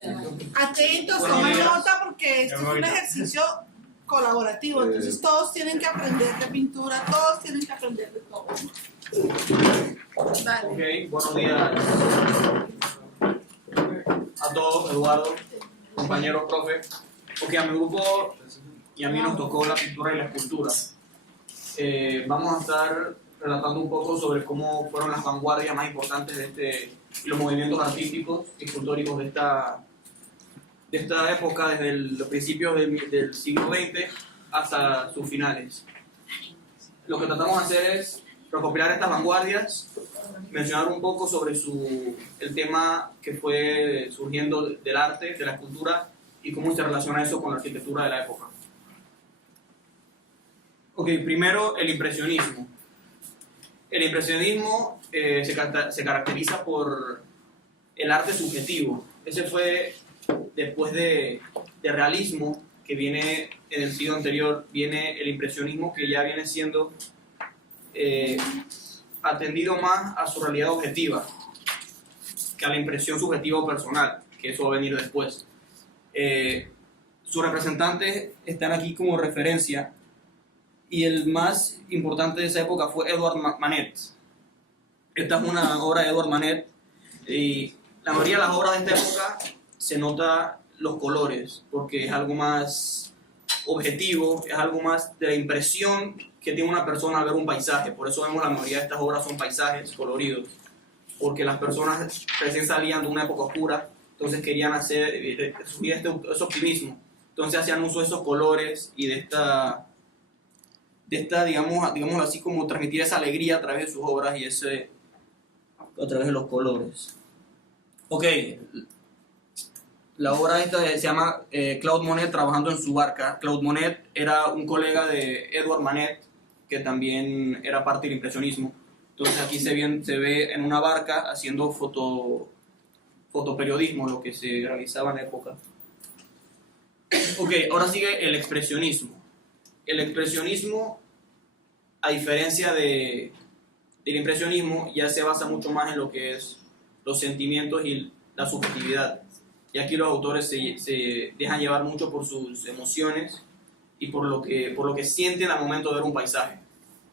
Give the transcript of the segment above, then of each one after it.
Atentos, tomen nota porque esto es un ejercicio colaborativo, entonces todos tienen que aprender de pintura, todos tienen que aprender de todo. Dale. Ok, buenos días a todos, Eduardo, compañeros, profe. Ok, a mi grupo y a mí nos tocó la pintura y la escultura. Vamos a estar relatando un poco sobre cómo fueron las vanguardias más importantes de los movimientos artísticos y escultóricos de esta época, desde los principios del siglo XX hasta sus finales. Lo que tratamos de hacer es recopilar estas vanguardias, mencionar un poco sobre el tema que fue surgiendo del arte, de la escultura, y cómo se relaciona eso con la arquitectura de la época. Ok, primero el impresionismo. El impresionismo se caracteriza por el arte subjetivo. Ese fue después de realismo, que viene en el siglo anterior, viene el impresionismo, que ya viene siendo atendido más a su realidad objetiva que a la impresión subjetiva o personal, que eso va a venir después. Sus representantes están aquí como referencia, y el más importante de esa época fue Edouard Manet. Esta es una obra de Edouard Manet, y la mayoría de las obras de esta época se nota los colores, porque es algo más objetivo, es algo más de la impresión que tiene una persona al ver un paisaje. Por eso vemos la mayoría de estas obras son paisajes coloridos, porque las personas recién salían de una época oscura, entonces querían subir ese optimismo, entonces hacían uso de esos colores y de esta digamos así, como transmitir esa alegría a través de sus obras y a través de los colores. Ok, la obra esta se llama Claude Monet trabajando en su barca. Claude Monet era un colega de Edouard Manet, que también era parte del impresionismo. Entonces aquí se ve en una barca haciendo fotoperiodismo, lo que se realizaba en la época. Ok, ahora sigue el expresionismo. El expresionismo, a diferencia del impresionismo, ya se basa mucho más en lo que es los sentimientos y la subjetividad. Y aquí los autores se dejan llevar mucho por sus emociones y por lo que sienten al momento de ver un paisaje.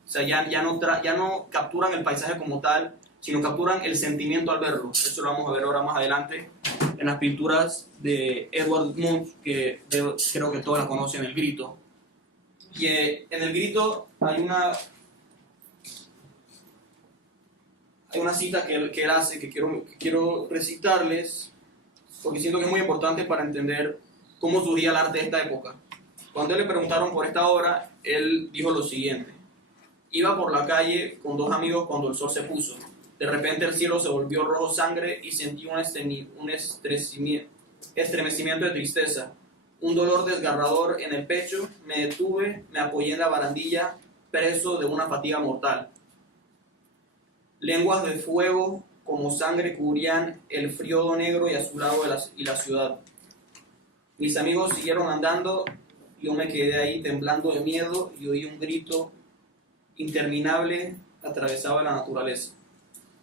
O sea, ya no capturan el paisaje como tal, sino capturan el sentimiento al verlo. Eso lo vamos a ver ahora más adelante en las pinturas de Edvard Munch, que creo que todos la conocen, El Grito. Y en El Grito hay una cita que él hace que quiero recitarles, porque siento que es muy importante para entender cómo surgía el arte de esta época. Cuando él le preguntaron por esta obra, él dijo lo siguiente: iba por la calle con dos amigos cuando el sol se puso. De repente el cielo se volvió rojo sangre y sentí un estremecimiento de tristeza, un dolor desgarrador en el pecho. Me detuve, me apoyé en la barandilla, preso de una fatiga mortal. Lenguas de fuego como sangre cubrían el frío negro y azulado y la ciudad. Mis amigos siguieron andando, yo me quedé ahí temblando de miedo y oí un grito interminable atravesaba la naturaleza.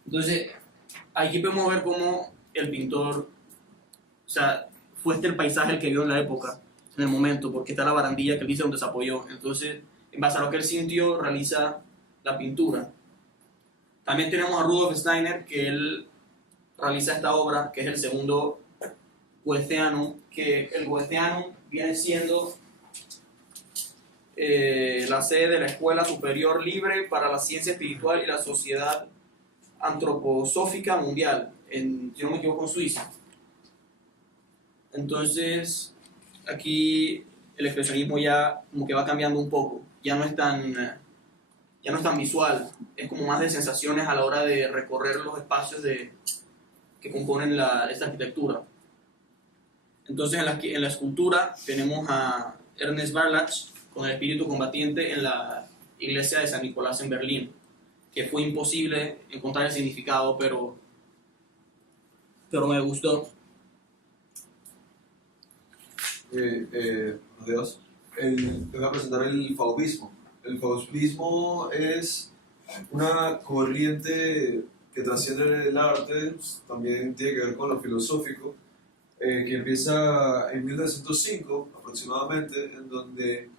Entonces, aquí podemos ver cómo el pintor, o sea, fue el paisaje el que vio en la época, en el momento, porque está la barandilla que él dice donde se apoyó. Entonces, en base a lo que él sintió, realiza la pintura. También tenemos a Rudolf Steiner, que él realiza esta obra, que es el segundo Goetheanum, que el Goetheanum viene siendo la sede de la Escuela Superior Libre para la Ciencia Espiritual y la Sociedad Antroposófica Mundial, si no me equivoco, en Suiza. Entonces, aquí el expresionismo ya como que va cambiando un poco, ya no es tan visual, es como más de sensaciones a la hora de recorrer los espacios que componen esta arquitectura. Entonces, en la escultura tenemos a Ernest Barlach con el espíritu combatiente en la iglesia de San Nicolás en Berlín, que fue imposible encontrar el significado, pero me gustó. Dios. Te voy a presentar el fauvismo. El fauvismo es una corriente que trasciende el arte, también tiene que ver con lo filosófico, que empieza en 1905 aproximadamente, en donde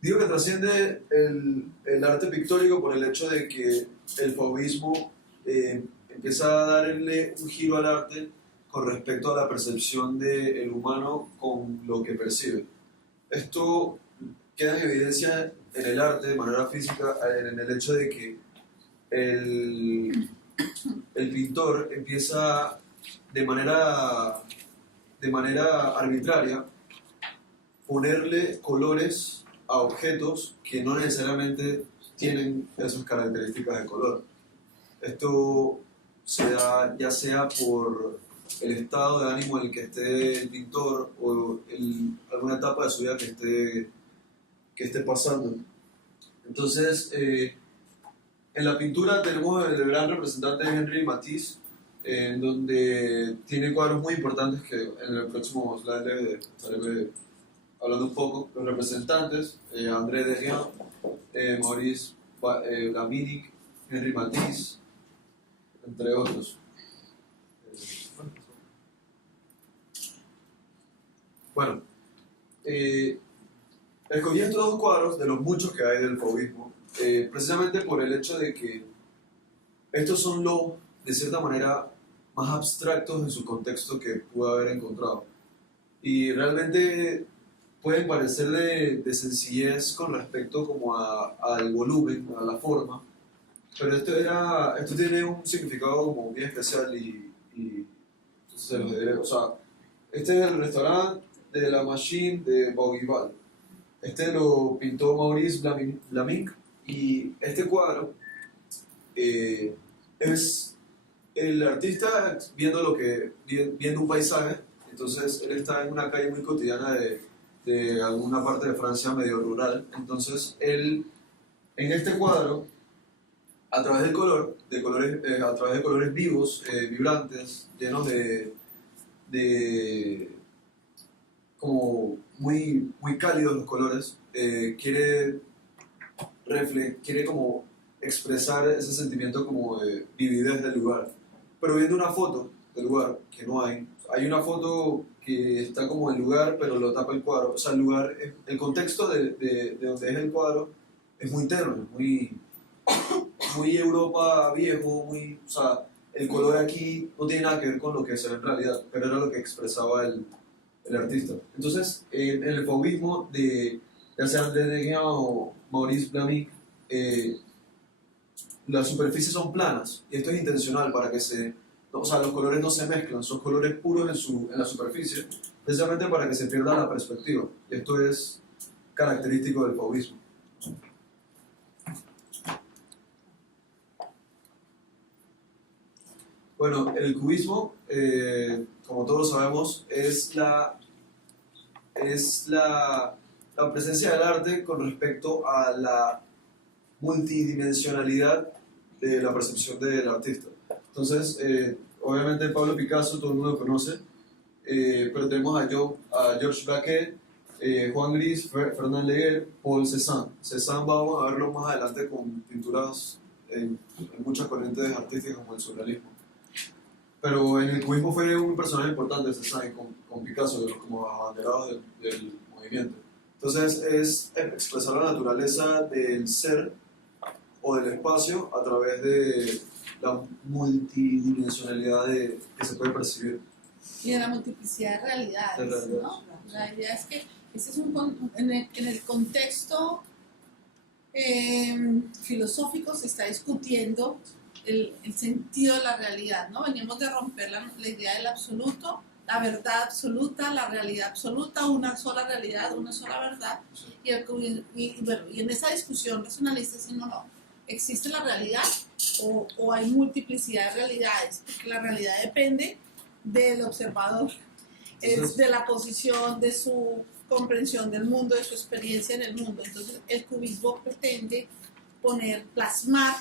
digo que trasciende el arte pictórico por el hecho de que el fauvismo empieza a darle un giro al arte con respecto a la percepción del humano con lo que percibe. Esto queda en evidencia en el arte de manera física, en el hecho de que el pintor empieza de manera arbitraria ponerle colores a objetos que no necesariamente tienen esas características de color. Esto se da ya sea por el estado de ánimo en el que esté el pintor o alguna etapa de su vida que esté pasando. Entonces, en la pintura tenemos el gran representante Henri Matisse, en donde tiene cuadros muy importantes que en el próximo slide estaré hablando un poco. Los representantes, André Derain, Maurice Blaminic, Henri Matisse, entre otros. Bueno, escogí estos dos cuadros de los muchos que hay del fauvismo, precisamente por el hecho de que estos son los, de cierta manera, más abstractos en su contexto que pude haber encontrado. Y realmente pueden parecer de sencillez con respecto como al volumen, a la forma, pero esto tiene un significado como bien especial y se los diré. O sea, este es el restaurante de la Machine de Bougival. Este lo pintó Maurice Blaminic y este cuadro es el artista viendo un paisaje. Entonces él está en una calle muy cotidiana de alguna parte de Francia medio rural. Entonces él en este cuadro, a través del color, a través de colores vivos, vibrantes, llenos de como muy cálidos los colores, quiere como expresar ese sentimiento como de vividez del lugar. Pero viendo una foto del lugar, que no hay una foto que está como el lugar, pero lo tapa el cuadro. O sea, el contexto de donde es el cuadro es muy terno, muy Europa viejo, o sea, el color aquí no tiene nada que ver con lo que se ve en realidad, pero era lo que expresaba el artista. Entonces, en el fauvismo ya sea André Derain o Maurice Blaminic, las superficies son planas, y esto es intencional para que o sea, los colores no se mezclan, son colores puros en la superficie, precisamente para que se pierda la perspectiva. Y esto es característico del fauvismo. Bueno, el cubismo, como todos sabemos, es la presencia del arte con respecto a la multidimensionalidad de la percepción del artista. Entonces, obviamente Pablo Picasso todo el mundo lo conoce, pero tenemos a Georges Braque, Juan Gris, Fernand Léger, Paul Cézanne. Cézanne vamos a verlo más adelante con pinturas en muchas corrientes artísticas como el surrealismo. Pero en el cubismo fue un personaje importante, Cézanne, con Picasso, como abanderados del movimiento. Entonces es expresar la naturaleza del ser o del espacio a través de la multidimensionalidad que se puede percibir. Y de la multiplicidad de realidades, ¿no? La idea es que este es en el contexto filosófico se está discutiendo el sentido de la realidad, ¿no? Venimos de romper la idea del absoluto, la verdad absoluta, la realidad absoluta, una sola realidad, una sola verdad. Y en esa discusión racionalista diciendo no, ¿existe la realidad o hay multiplicidad de realidades? Porque la realidad depende del observador, es de la posición, de su comprensión del mundo, de su experiencia en el mundo. Entonces el cubismo pretende plasmar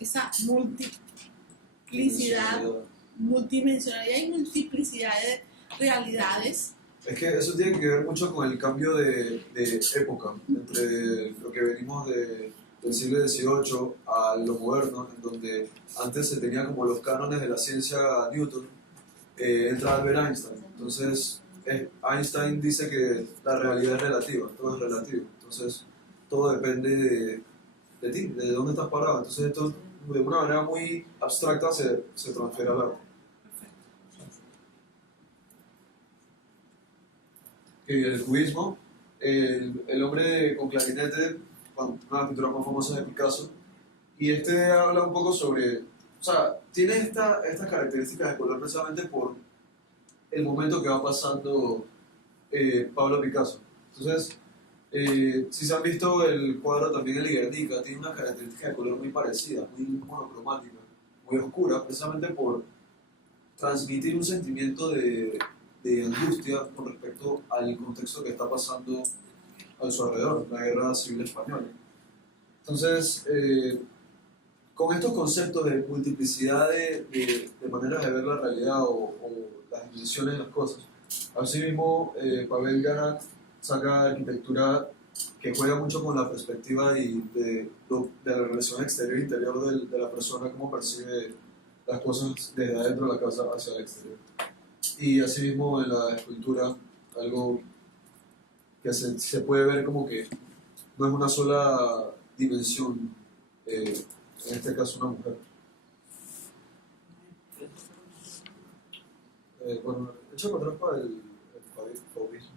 esa multidimensionalidad y multiplicidad de realidades. Es que eso tiene que ver mucho con el cambio de época, entre lo que venimos del siglo XVIII a lo moderno, en donde antes se tenía como los cánones de la ciencia Newton, entra Albert Einstein. Entonces, Einstein dice que la realidad es relativa, todo es relativo. Entonces, todo depende de ti, de dónde estás parado. Entonces, esto de una manera muy abstracta se transfiere al arte. El cubismo, el hombre con clarinete, bueno, una de las pinturas más famosas de Picasso, y este habla un poco sobre, o sea, tiene estas características de color precisamente por el momento que va pasando Pablo Picasso. Entonces, si se han visto el cuadro también el Guernica, tiene una característica de color muy parecida, muy monocromática, muy oscura, precisamente por transmitir un sentimiento de angustia con respecto al contexto que está pasando a su alrededor, la Guerra Civil Española. Entonces, con estos conceptos de multiplicidad de maneras de ver la realidad o las dimensiones de las cosas, asimismo, Pavel Garat saca arquitectura que juega mucho con la perspectiva de la relación exterior e interior de la persona, cómo percibe las cosas desde adentro de la casa hacia el exterior. Y asimismo en la escultura, algo que se puede ver como que no es una sola dimensión, en este caso una mujer. Bueno, echa para atrás para el fauvismo.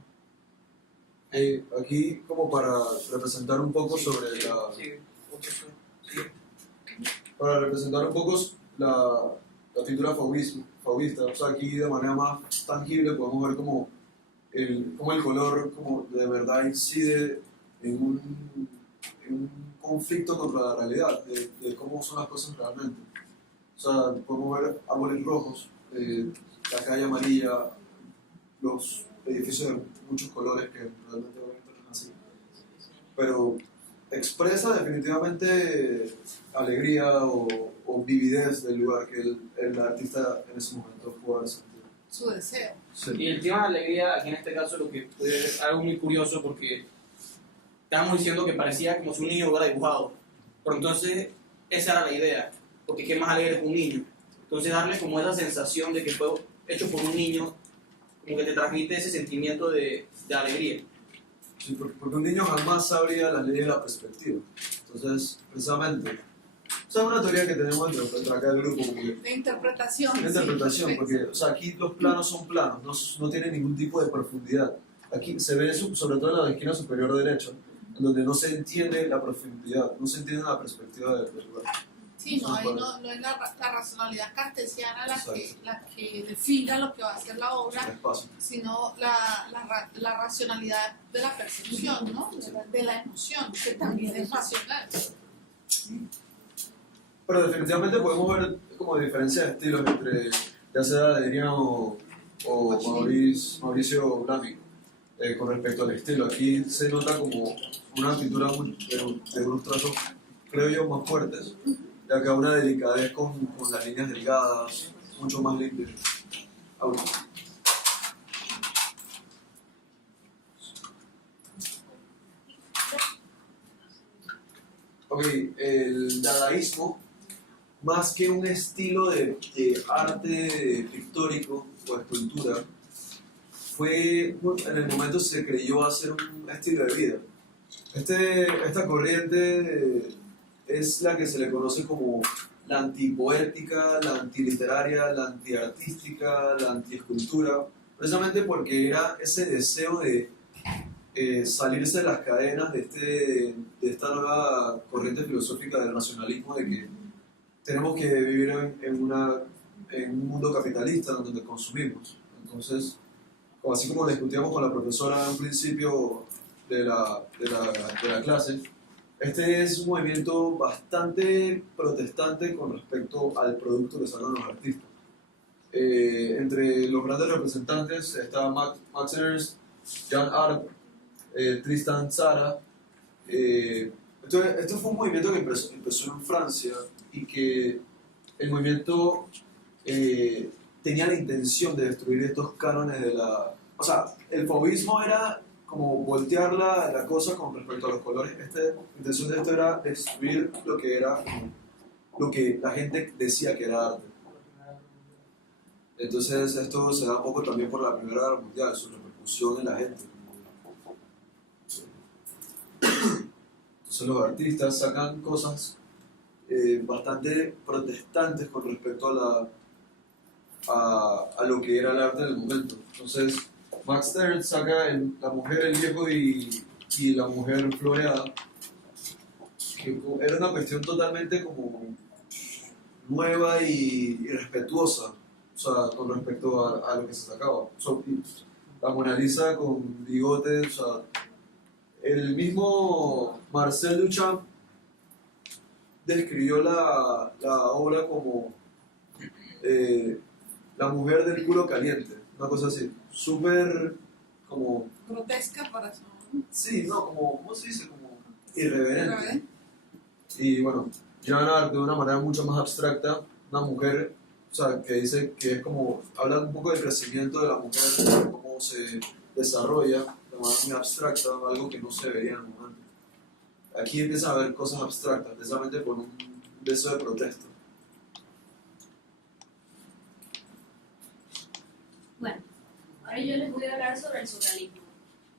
Aquí como para representar un poco sobre para representar un poco la pintura fauvista, o sea, aquí de manera más tangible podemos ver cómo el color como de verdad incide en un conflicto contra la realidad, de cómo son las cosas realmente. O sea, podemos ver árboles rojos, la calle amarilla, los edificios de muchos colores que realmente obviamente no es así. Pero expresa definitivamente alegría o vividez del lugar que el artista en ese momento pudo haber sentido. Su deseo. Sí. Y el tema de la alegría, aquí en este caso, lo que puede ser algo muy curioso porque estábamos diciendo que parecía como si un niño hubiera dibujado. Pero entonces, esa era la idea, porque qué más alegre es un niño. Entonces, darle como esa sensación de que fue hecho por un niño, como que te transmite ese sentimiento de alegría. Sí, porque un niño jamás sabría las leyes de la perspectiva. Entonces, precisamente, esa es una teoría que tenemos entre acá del grupo. De interpretación. De interpretación, Sí, porque o sea, aquí los planos son planos, no tienen ningún tipo de profundidad. Aquí se ve sobre todo en la esquina superior derecha, en donde no se entiende la profundidad, no se entiende la perspectiva del lugar. sí, no, ahí no es la racionalidad cartesiana la que defina lo que va a ser la obra, Espacio. sino la racionalidad de la percepción, ¿no? De la emoción, que también es racional. Pero definitivamente podemos ver como diferencias de estilos entre ya sea Adrián o Mauricio Blami con respecto al estilo. Aquí se nota como una pintura de unos trazos, creo yo, más fuertes, y acá una delicadez con las líneas delgadas, mucho más limpias. Ok, el dadaísmo, más que un estilo de arte pictórico o escultura, en el momento se creyó hacer un estilo de vida. Esta corriente es la que se le conoce como la antipoética, la antiliteraria, la antiartística, la antiescultura, precisamente porque era ese deseo de salirse de las cadenas de esta nueva corriente filosófica del racionalismo, de que tenemos que vivir en un mundo capitalista donde consumimos. Entonces, así como lo discutíamos con la profesora en un principio de la clase, este es un movimiento bastante protestante con respecto al producto que sacan los artistas. Entre los grandes representantes está Max Ernst, Jan Art, Tristan Tzara. Esto fue un movimiento que empezó en Francia y que el movimiento tenía la intención de destruir estos cánones de la... O sea, el fauvismo era como voltear la cosa con respecto a los colores. La intención de esto era destruir lo que era, lo que la gente decía que era arte. Entonces esto se da un poco también por la Primera Guerra Mundial, su repercusión en la gente. Entonces los artistas sacan cosas bastante protestantes con respecto a lo que era el arte en el momento. Entonces Max Stern saca La mujer, el viejo y la mujer floreada, que era una cuestión totalmente como nueva y respetuosa, o sea, con respecto a lo que se sacaba. La Mona Lisa con bigote, o sea, el mismo Marcel Duchamp describió la obra como la mujer del culo caliente, una cosa así, súper como... Grotesca para su... Sí, no, como, ¿cómo se dice? Como irreverente. Y bueno, Joan de una manera mucho más abstracta, una mujer, o sea, que dice que es como, habla un poco del crecimiento de la mujer, cómo se desarrolla de manera muy abstracta, algo que no se veía en el momento. Aquí empieza a haber cosas abstractas, precisamente por un deseo de protesta. Bueno, ahora yo les voy a hablar sobre el surrealismo.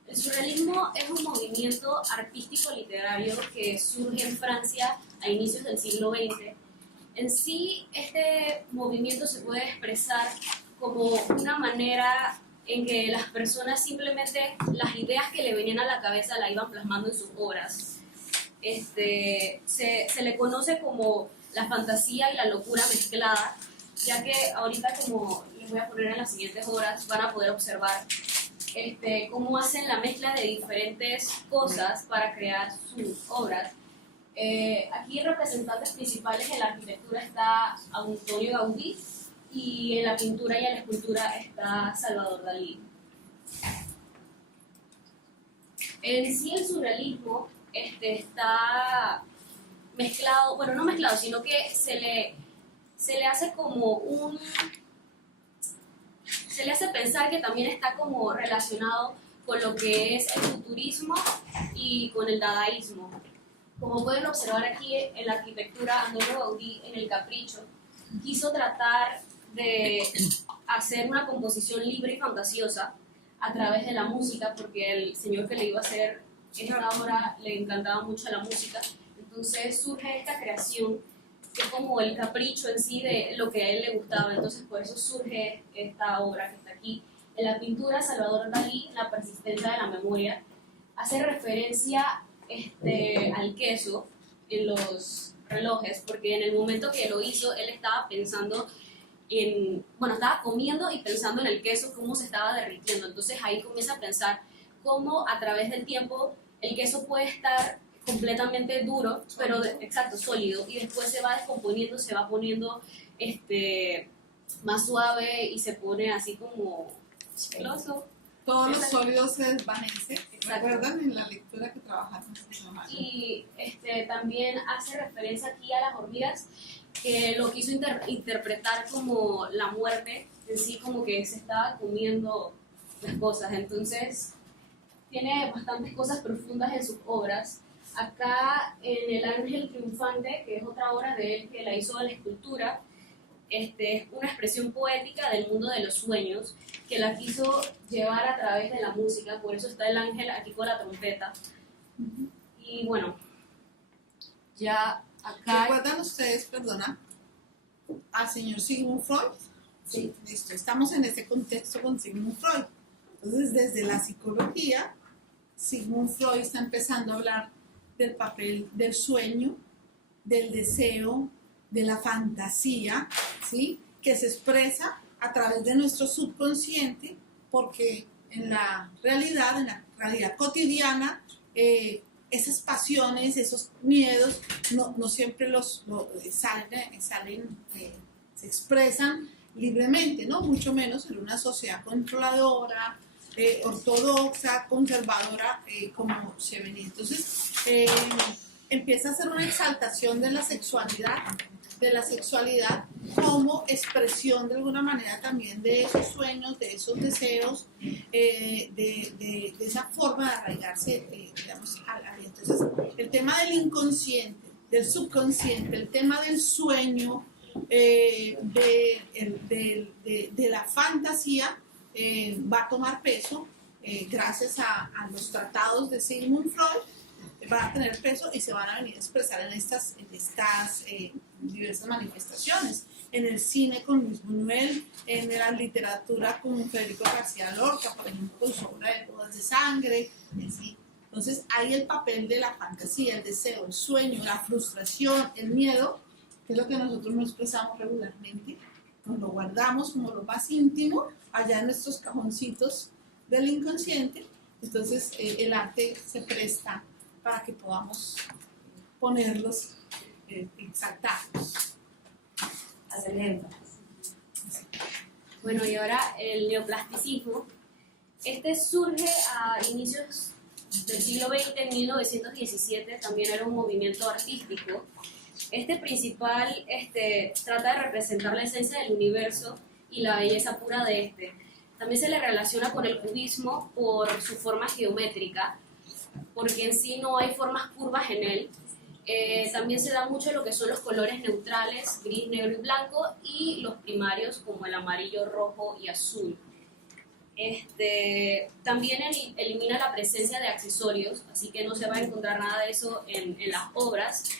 El surrealismo es un movimiento artístico-literario que surge en Francia a inicios del siglo XX. En sí, este movimiento se puede expresar como una manera en que las personas simplemente las ideas que le venían a la cabeza la iban plasmando en sus obras. Se le conoce como la fantasía y la locura mezclada, ya que ahorita, como les voy a poner en las siguientes horas, van a poder observar cómo hacen la mezcla de diferentes cosas para crear sus obras. Aquí representantes principales en la arquitectura está Antonio Gaudí y en la pintura y en la escultura está Salvador Dalí. En sí el surrealismo está mezclado, bueno, no mezclado, sino que se le hace como se le hace pensar que también está como relacionado con lo que es el futurismo y con el dadaísmo. Como pueden observar aquí en la arquitectura, Antonio Gaudí en el Capricho quiso tratar de hacer una composición libre y fantasiosa a través de la música, porque el señor que le iba a hacer esta obra le encantaba mucho la música. Entonces surge esta creación que es como el capricho en sí de lo que a él le gustaba. Entonces por eso surge esta obra que está aquí. En la pintura, Salvador Dalí, La persistencia de la memoria, hace referencia al queso en los relojes, porque en el momento que lo hizo, él estaba pensando estaba comiendo y pensando en el queso, cómo se estaba derritiendo. Entonces ahí comienza a pensar cómo a través del tiempo el queso puede estar completamente duro, pero exacto, sólido, y después se va descomponiendo, se va poniendo más suave y se pone así como chicloso. Todos los sólidos se desvanecen. Exacto. ¿Recuerdan en la lectura que trabajamos? Y también hace referencia aquí a las hormigas, que lo quiso interpretar como la muerte, en sí como que se estaba comiendo las cosas. Entonces tiene bastantes cosas profundas en sus obras. Acá en El Ángel Triunfante, que es otra obra de él que la hizo a la escultura, es una expresión poética del mundo de los sueños que la quiso llevar a través de la música. Por eso está el ángel aquí con la trompeta. Y bueno, ya acá... ¿Recuerdan ustedes, perdona, al señor Sigmund Freud? Sí. Listo, estamos en este contexto con Sigmund Freud. Entonces, desde la psicología, Sigmund Freud está empezando a hablar del papel del sueño, del deseo, de la fantasía, ¿sí? Que se expresa a través de nuestro subconsciente, porque en la realidad cotidiana, esas pasiones, esos miedos, no siempre se expresan libremente, ¿no? Mucho menos en una sociedad controladora, ortodoxa, conservadora, como se venía. Entonces, empieza a ser una exaltación de la sexualidad como expresión de alguna manera también de esos sueños, de esos deseos, de esa forma de arraigarse, digamos, a la vida. Entonces, el tema del inconsciente, del subconsciente, el tema del sueño, de la fantasía va a tomar peso gracias a los tratados de Sigmund Freud, van a tener peso y se van a venir a expresar en estas diversas manifestaciones. En el cine con Luis Buñuel, en la literatura con Federico García Lorca, por ejemplo, con su obra de Bodas de Sangre, ¿sí? Entonces, hay el papel de la fantasía, el deseo, el sueño, la frustración, el miedo, que es lo que nosotros no expresamos regularmente, nos lo guardamos como lo más íntimo, allá en nuestros cajoncitos del inconsciente. Entonces, el arte se presta para que podamos ponerlos, exaltarlos. Hacer énfasis. Bueno, y ahora el neoplasticismo. Este surge a inicios del siglo XX, en 1917, también era un movimiento artístico. Este principal trata de representar la esencia del universo y la belleza pura de este. También se le relaciona con el cubismo por su forma geométrica, porque en sí no hay formas curvas en él. También se da mucho lo que son los colores neutrales, gris, negro y blanco, y los primarios como el amarillo, rojo y azul. También elimina la presencia de accesorios, así que no se va a encontrar nada de eso en las obras.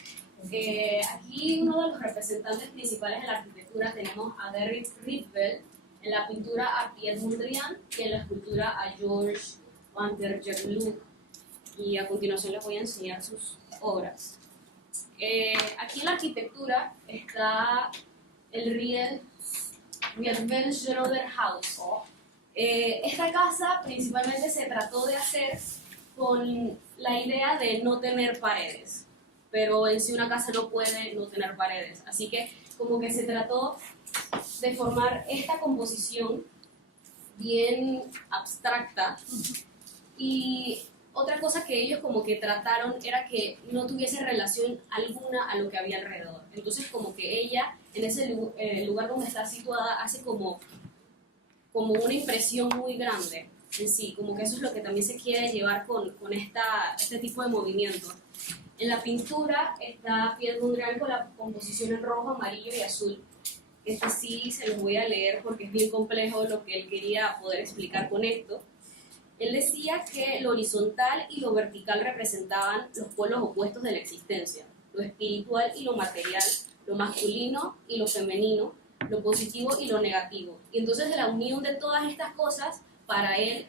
Aquí uno de los representantes principales de la arquitectura tenemos a Derrick Rietveld, en la pintura a Piet Mondrian y en la escultura a Georges van der Gerluf. Y a continuación les voy a enseñar sus obras. Aquí en la arquitectura está el Riedwald-Schroeder-Haus. Esta casa principalmente se trató de hacer con la idea de no tener paredes, pero en sí una casa no puede no tener paredes, así que como que se trató de formar esta composición bien abstracta. Y otra cosa que ellos como que trataron era que no tuviese relación alguna a lo que había alrededor. Entonces como que ella, en ese lugar donde está situada, hace como una impresión muy grande en sí, como que eso es lo que también se quiere llevar con este tipo de movimiento. En la pintura está Piet Mondrian con la composición en rojo, amarillo y azul. Sí se los voy a leer porque es bien complejo lo que él quería poder explicar con esto. Él decía que lo horizontal y lo vertical representaban los polos opuestos de la existencia, lo espiritual y lo material, lo masculino y lo femenino, lo positivo y lo negativo. Y entonces de la unión de todas estas cosas, para él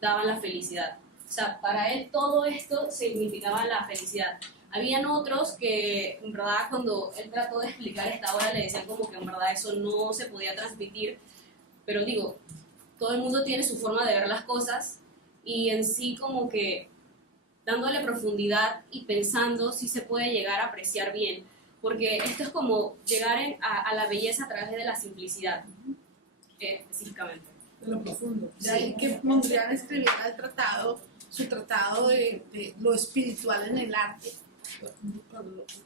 daban la felicidad. O sea, para él todo esto significaba la felicidad. Habían otros que, en verdad, cuando él trató de explicar esta obra, le decían como que en verdad eso no se podía transmitir. Pero digo, todo el mundo tiene su forma de ver las cosas, y en sí como que dándole profundidad y pensando sí se puede llegar a apreciar bien, porque esto es como llegar a la belleza a través de la simplicidad, específicamente. De lo profundo. De Sí. ahí que Mondrian escribiera su tratado de lo espiritual en el arte,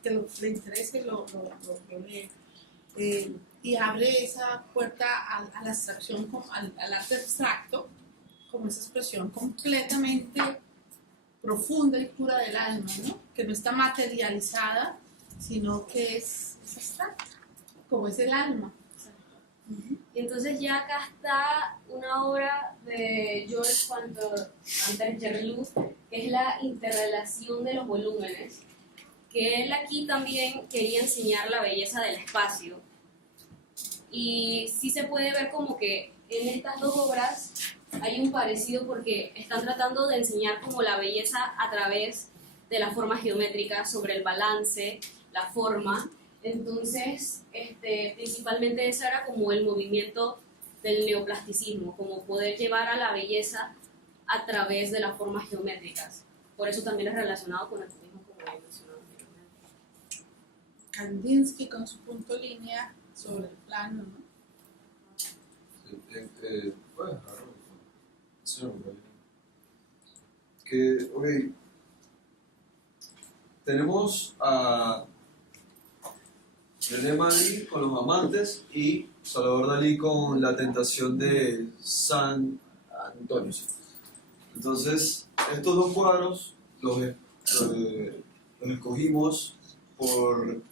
que le interese lo lee. Y abre esa puerta a la abstracción, al arte abstracto, como esa expresión completamente profunda y pura del alma, ¿no? Que no está materializada, sino que es abstracta, como es el alma. Y entonces ya acá está una obra de Georges van der Gerluf, que es la interrelación de los volúmenes, que él aquí también quería enseñar la belleza del espacio. Y sí se puede ver como que en estas dos obras hay un parecido, porque están tratando de enseñar como la belleza a través de la forma geométrica, sobre el balance, la forma. Entonces, principalmente ese era como el movimiento del neoplasticismo, como poder llevar a la belleza a través de las formas geométricas. Por eso también es relacionado con el cubismo, como he mencionado anteriormente. Kandinsky con su punto línea sobre el plano, ¿no? Ok, tenemos a René Magritte con Los Amantes y Salvador Dalí con La Tentación de San Antonio. Entonces, estos dos cuadros los escogimos por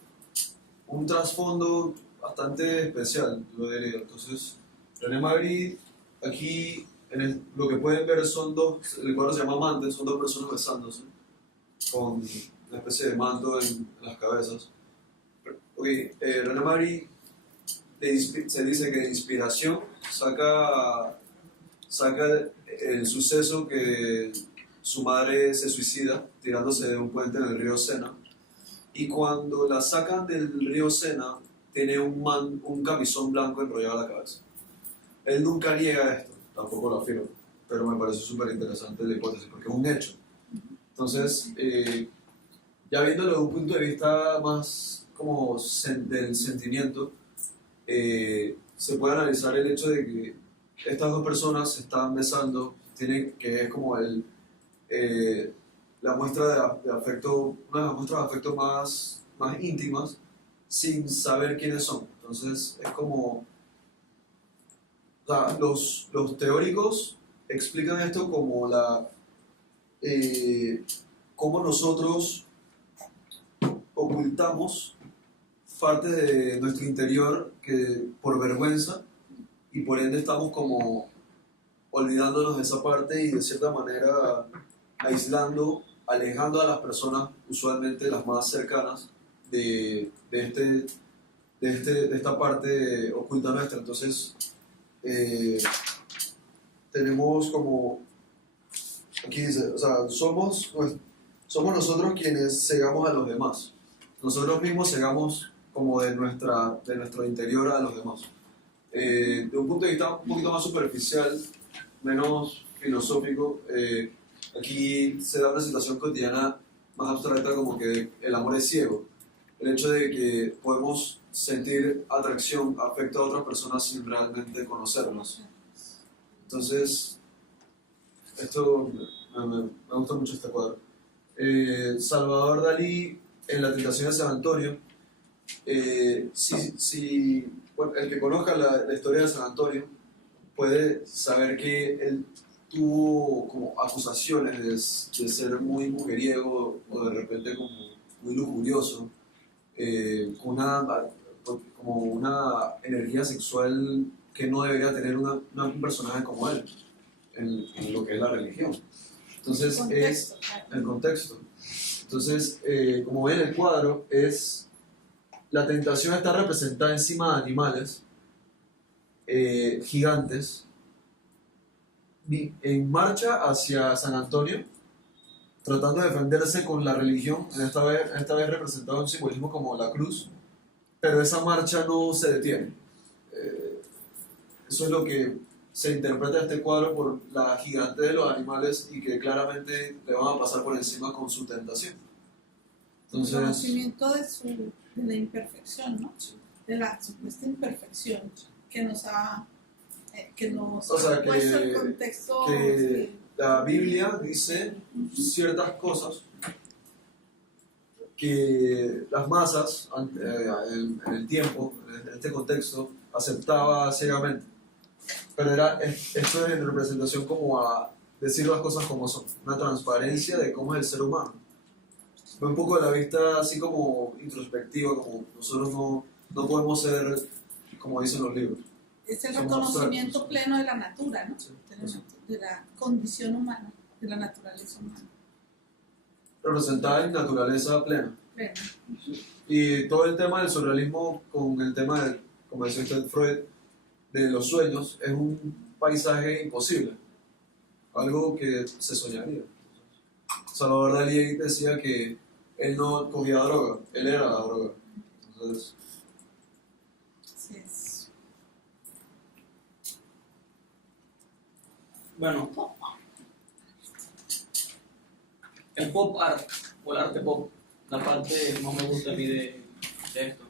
un trasfondo bastante especial, lo diría. Entonces, René Magritte, aquí lo que pueden ver son dos, el cuadro se llama Amante, son dos personas besándose, con una especie de manto en las cabezas. René Magritte se dice que de inspiración saca el suceso que su madre se suicida tirándose de un puente en el río Sena, y cuando la sacan del río Sena tiene un camisón blanco enrollado a la cabeza. Él nunca niega esto, tampoco lo afirma, pero me parece súper interesante la hipótesis porque es un hecho. Entonces, ya viéndolo desde un punto de vista más como del sentimiento, se puede analizar el hecho de que estas dos personas se están besando, que es como la muestra de afecto, una de las muestras de afecto más íntimas, sin saber quiénes son. Entonces es como, o sea, los teóricos explican esto como cómo nosotros ocultamos parte de nuestro interior que por vergüenza, y por ende estamos como olvidándonos de esa parte y de cierta manera alejando a las personas, usualmente las más cercanas, de esta parte oculta nuestra. Entonces, tenemos como, aquí dice, o sea, somos nosotros quienes cegamos a los demás. Nosotros mismos cegamos como de nuestro interior a los demás. De un punto de vista un poquito más superficial, menos filosófico, aquí se da una situación cotidiana más abstracta, como que el amor es ciego. El hecho de que podemos sentir atracción, afecto a otras personas sin realmente conocernos. Entonces, esto me gusta mucho este cuadro. Salvador Dalí, en La tentación de San Antonio, bueno, el que conozca la historia de San Antonio puede saber que él tuvo como acusaciones de ser muy mujeriego o de repente como muy lujurioso, como una energía sexual que no debería tener un personaje como él en lo que es la religión. Entonces es el contexto. Entonces, como ven, el cuadro la tentación está representada encima de animales gigantes en marcha hacia San Antonio, tratando de defenderse con la religión, esta vez representado en simbolismo como la cruz, pero esa marcha no se detiene. Eso es lo que se interpreta este cuadro por la gigantez de los animales y que claramente le van a pasar por encima con su tentación. Entonces, el conocimiento de la imperfección, ¿no? De la supuesta imperfección que nos ha puesto el contexto. Que la Biblia dice ciertas cosas que las masas en el tiempo, en este contexto, aceptaba ciegamente. Pero esto es en representación como a decir las cosas como son, una transparencia de cómo es el ser humano. Un poco de la vista así como introspectiva, como nosotros no podemos ser como dicen los libros. Es el Somos reconocimiento abstractos. pleno de la natura, ¿no? Sí. De la condición humana, de la naturaleza humana. Representada en naturaleza plena. Plena. Y todo el tema del surrealismo con el tema de, como decía usted, Freud, de los sueños, es un paisaje imposible, algo que se soñaría. Salvador Dalí decía que él no cogía droga, él era la droga. Entonces, Así es. Bueno, el pop art, o el arte pop, la parte que más me gusta a mí de esto.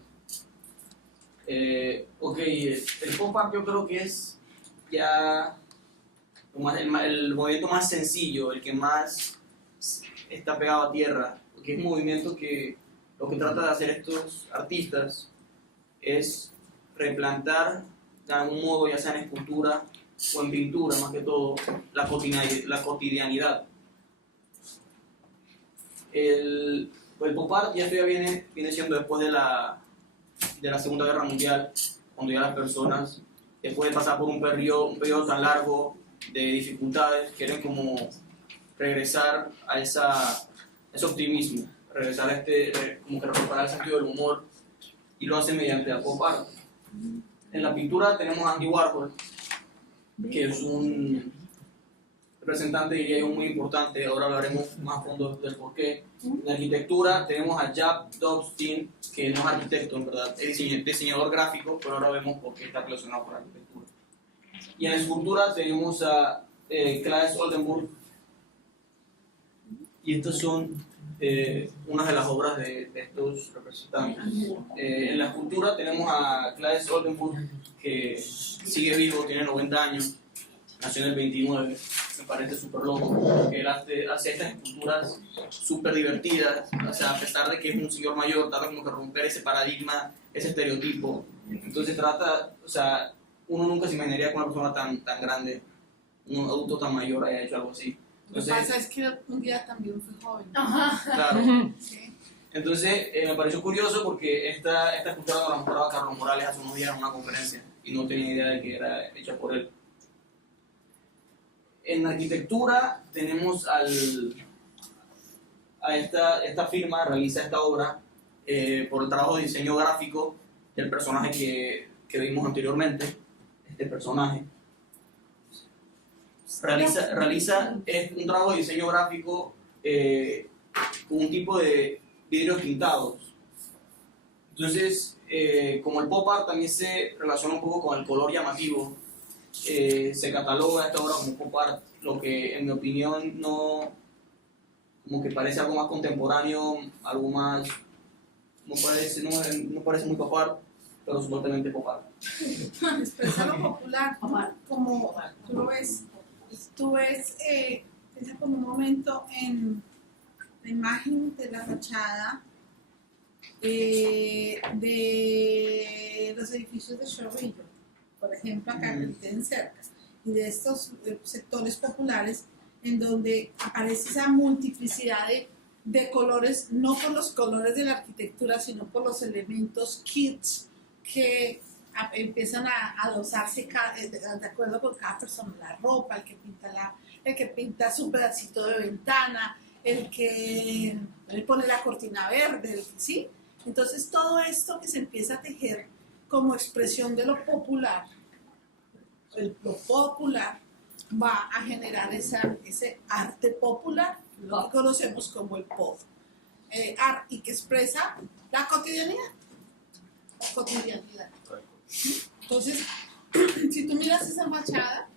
El pop art yo creo que es ya el movimiento más sencillo, el que más está pegado a tierra, porque es un movimiento que lo que trata de hacer estos artistas es replantar de algún modo, ya sea en escultura o en pintura más que todo, la cotidianidad. El pop art ya esto ya viene siendo después de la de la Segunda Guerra Mundial, cuando ya las personas, después de pasar por un periodo tan largo de dificultades, quieren como regresar a ese optimismo, regresar a como que recuperar el sentido del humor, y lo hacen mediante la pop art. En la pintura tenemos a Andy Warhol, que es un representante, diría yo, muy importante. Ahora hablaremos más a fondo del porqué. En la arquitectura tenemos a Jaap Dobsteen, que no es arquitecto, en verdad, es diseñador gráfico, pero ahora vemos por qué está relacionado con la arquitectura. Y en la escultura tenemos a Claes Oldenburg, y estas son unas de las obras de estos representantes. En la escultura tenemos a Claes Oldenburg, que sigue vivo, tiene 90 años, nació en el 29, me parece súper loco, porque él hace estas esculturas súper divertidas, o sea, a pesar de que es un señor mayor, trata como que romper ese paradigma, ese estereotipo. Entonces trata, o sea, uno nunca se imaginaría que una persona tan grande, un adulto tan mayor haya hecho algo así. Lo que pasa es que un día también fui joven. Claro. Sí. Entonces me pareció curioso porque esta escultura nos la mostraba Carlos Morales hace unos días en una conferencia y no tenía idea de que era hecha por él. En arquitectura tenemos a esta firma, realiza esta obra por el trabajo de diseño gráfico del personaje que vimos anteriormente, este personaje. Realiza un trabajo de diseño gráfico con un tipo de vidrios tintados. Entonces, como el pop art también se relaciona un poco con el color llamativo, se cataloga esta obra como pop art, lo que en mi opinión no, como que parece algo más contemporáneo, algo más, no parece muy pop art, pero supuestamente pop art. Expresa lo popular, como tú lo ves. Tú ves, piensa como un momento en la imagen de la fachada de los edificios de Chorrillo, por ejemplo, acá que tienen cerca, y de estos sectores populares en donde aparece esa multiplicidad de colores, no por los colores de la arquitectura, sino por los elementos kits que empiezan a adosarse de acuerdo con cada persona, la ropa, el que pinta su pedacito de ventana, el que le pone la cortina verde, ¿sí? Entonces todo esto que se empieza a tejer como expresión de lo popular, lo popular va a generar ese arte popular, lo que conocemos como el pop, y que expresa la cotidianidad. Entonces, si tú miras esa fachada,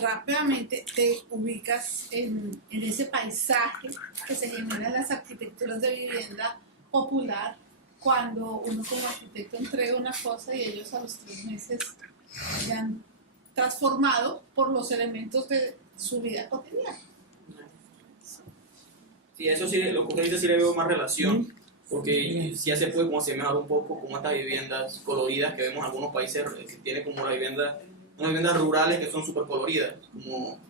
rápidamente te ubicas en ese paisaje que se genera en las arquitecturas de vivienda popular, cuando uno como arquitecto entrega una cosa y ellos a los 3 meses se han transformado por los elementos de su vida cotidiana. Sí, eso sí, lo que usted dice sí le veo más relación, porque sí se puede como asemejar un poco como estas viviendas coloridas que vemos en algunos países que tienen como unas viviendas rurales que son súper coloridas, como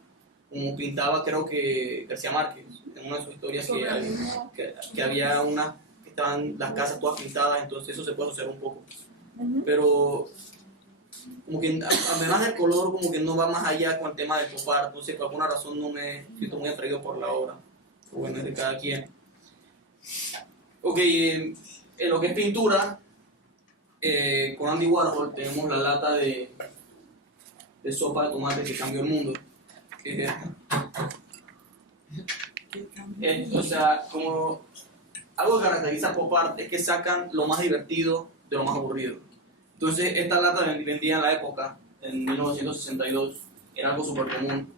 pintaba creo que García Márquez en una de sus historias que había que estaban las casas todas pintadas, entonces eso se puede asociar un poco. Pero como que además del color como que no va más allá con el tema del pop art, entonces por alguna razón no me siento muy atraído por la obra, bueno, es de cada quien. Ok, en lo que es pintura, con Andy Warhol tenemos la lata de sopa de tomate que cambió el mundo, que es esta. O sea, como algo que caracteriza a pop art es que sacan lo más divertido de lo más aburrido. Entonces, esta lata vendida en la época, en 1962, era algo súper común.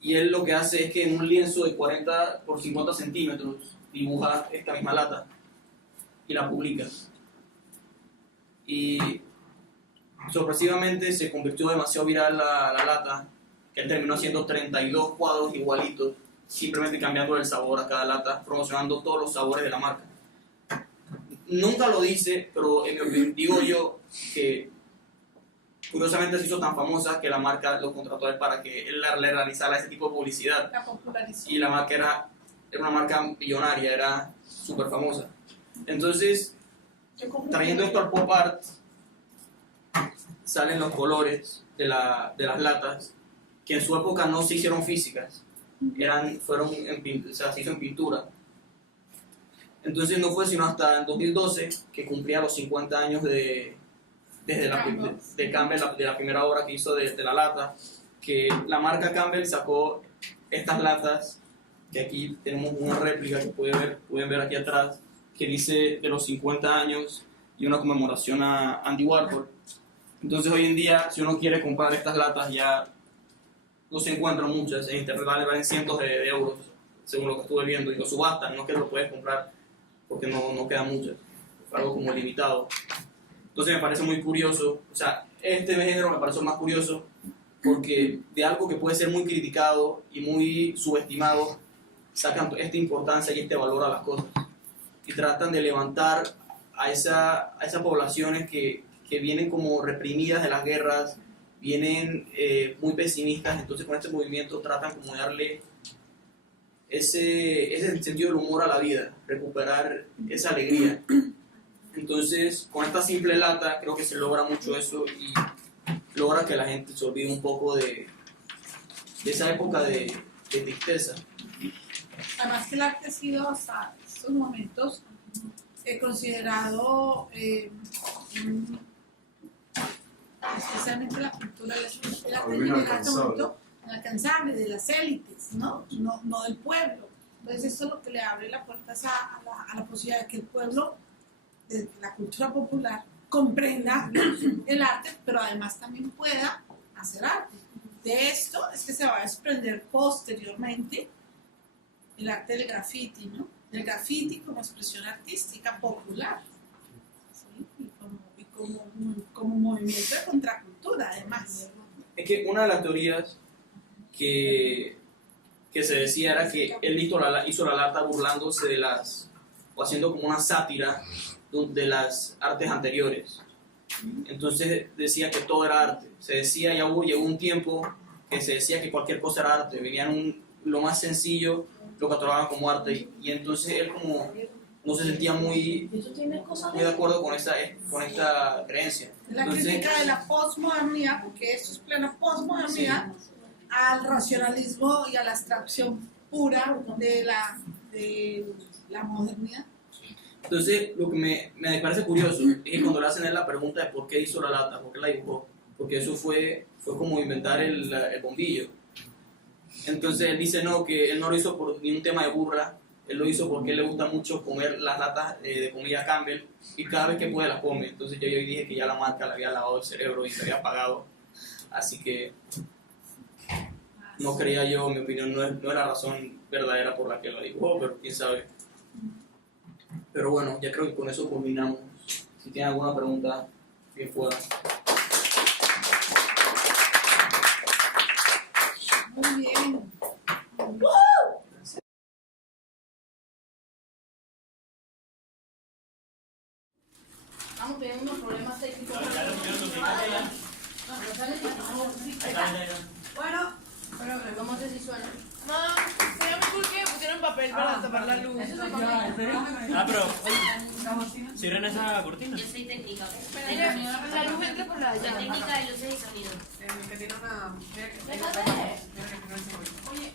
Y él lo que hace es que en un lienzo de 40 por 50 centímetros dibuja esta misma lata y la publica. Y sorpresivamente se convirtió demasiado viral la lata, que él terminó haciendo 32 cuadros igualitos, simplemente cambiando el sabor a cada lata, promocionando todos los sabores de la marca. Nunca lo dice, pero en mi opinión, digo yo que curiosamente se hizo tan famosa que la marca lo contrató a él para que él le realizara ese tipo de publicidad. La popularizó. Y la marca era una marca millonaria, era súper famosa. Entonces, trayendo esto al pop art, salen los colores de las latas, que en su época no se hicieron físicas, se hizo en pintura. Entonces no fue sino hasta en 2012 que cumplía los 50 años de Campbell, de la primera obra que hizo de la lata, que la marca Campbell sacó estas latas, que aquí tenemos una réplica que pueden ver aquí atrás, que dice de los 50 años y una conmemoración a Andy Warhol. Entonces hoy en día, si uno quiere comprar estas latas, ya no se encuentran muchas, en internet valen cientos de euros, según lo que estuve viendo, y lo subastan, no es que lo puedes comprar porque no quedan muchas, es algo como limitado. Entonces me parece muy curioso, o sea, este género me parece más curioso porque de algo que puede ser muy criticado y muy subestimado, sacan esta importancia y este valor a las cosas y tratan de levantar a esas poblaciones que vienen como reprimidas de las guerras, vienen muy pesimistas. Entonces con este movimiento tratan como de darle ese sentido del humor a la vida, recuperar esa alegría. Entonces con esta simple lata creo que se logra mucho eso y logra que la gente se olvide un poco de esa época de tristeza. Además que el arte ha sido hasta estos momentos considerado, especialmente la cultura, el arte inalcanzable de las élites, ¿no del pueblo. Entonces esto es lo que le abre la puerta a la posibilidad de que el pueblo, de la cultura popular, comprenda el arte, pero además también pueda hacer arte. De esto es que se va a desprender posteriormente el arte del graffiti, ¿no? El graffiti como expresión artística popular, ¿sí? y como movimiento de contracultura, además. Es que una de las teorías que se decía era que él hizo la lata burlándose o haciendo como una sátira de las artes anteriores. Entonces decía que todo era arte. Se decía, llegó un tiempo que se decía que cualquier cosa era arte. Venían lo más sencillo, lo catalogaban como arte, y entonces él como no se sentía muy de acuerdo con esta creencia. La entonces, crítica de la posmodernidad, porque esto es plena posmodernidad, al racionalismo y a la abstracción pura de la modernidad. Entonces lo que me parece curioso es que cuando le hacen a él la pregunta de por qué hizo la lata, por qué la dibujó, porque eso fue como inventar el bombillo. Entonces él dice no, que él no lo hizo por ningún tema de burla, él lo hizo porque le gusta mucho comer las latas de comida Campbell y cada vez que puede las come. Entonces yo dije que ya la marca le había lavado el cerebro y le había pagado, así que no creía yo, en mi opinión, no es la razón verdadera por la que la dibujó, pero quién sabe. Pero bueno, ya creo que con eso culminamos. Si tienen alguna pregunta, bien pueda. Muy bien. Estamos teniendo unos problemas técnicos. Bueno, pero ¿cómo sé si suena? No, sería mejor que pusieran papel para tapar la luz. Pero cierren esa cortina. Yo soy técnica, ¿ok? La luz entra por la La llave. técnica de luces y sonido. Que tiene una... Oye,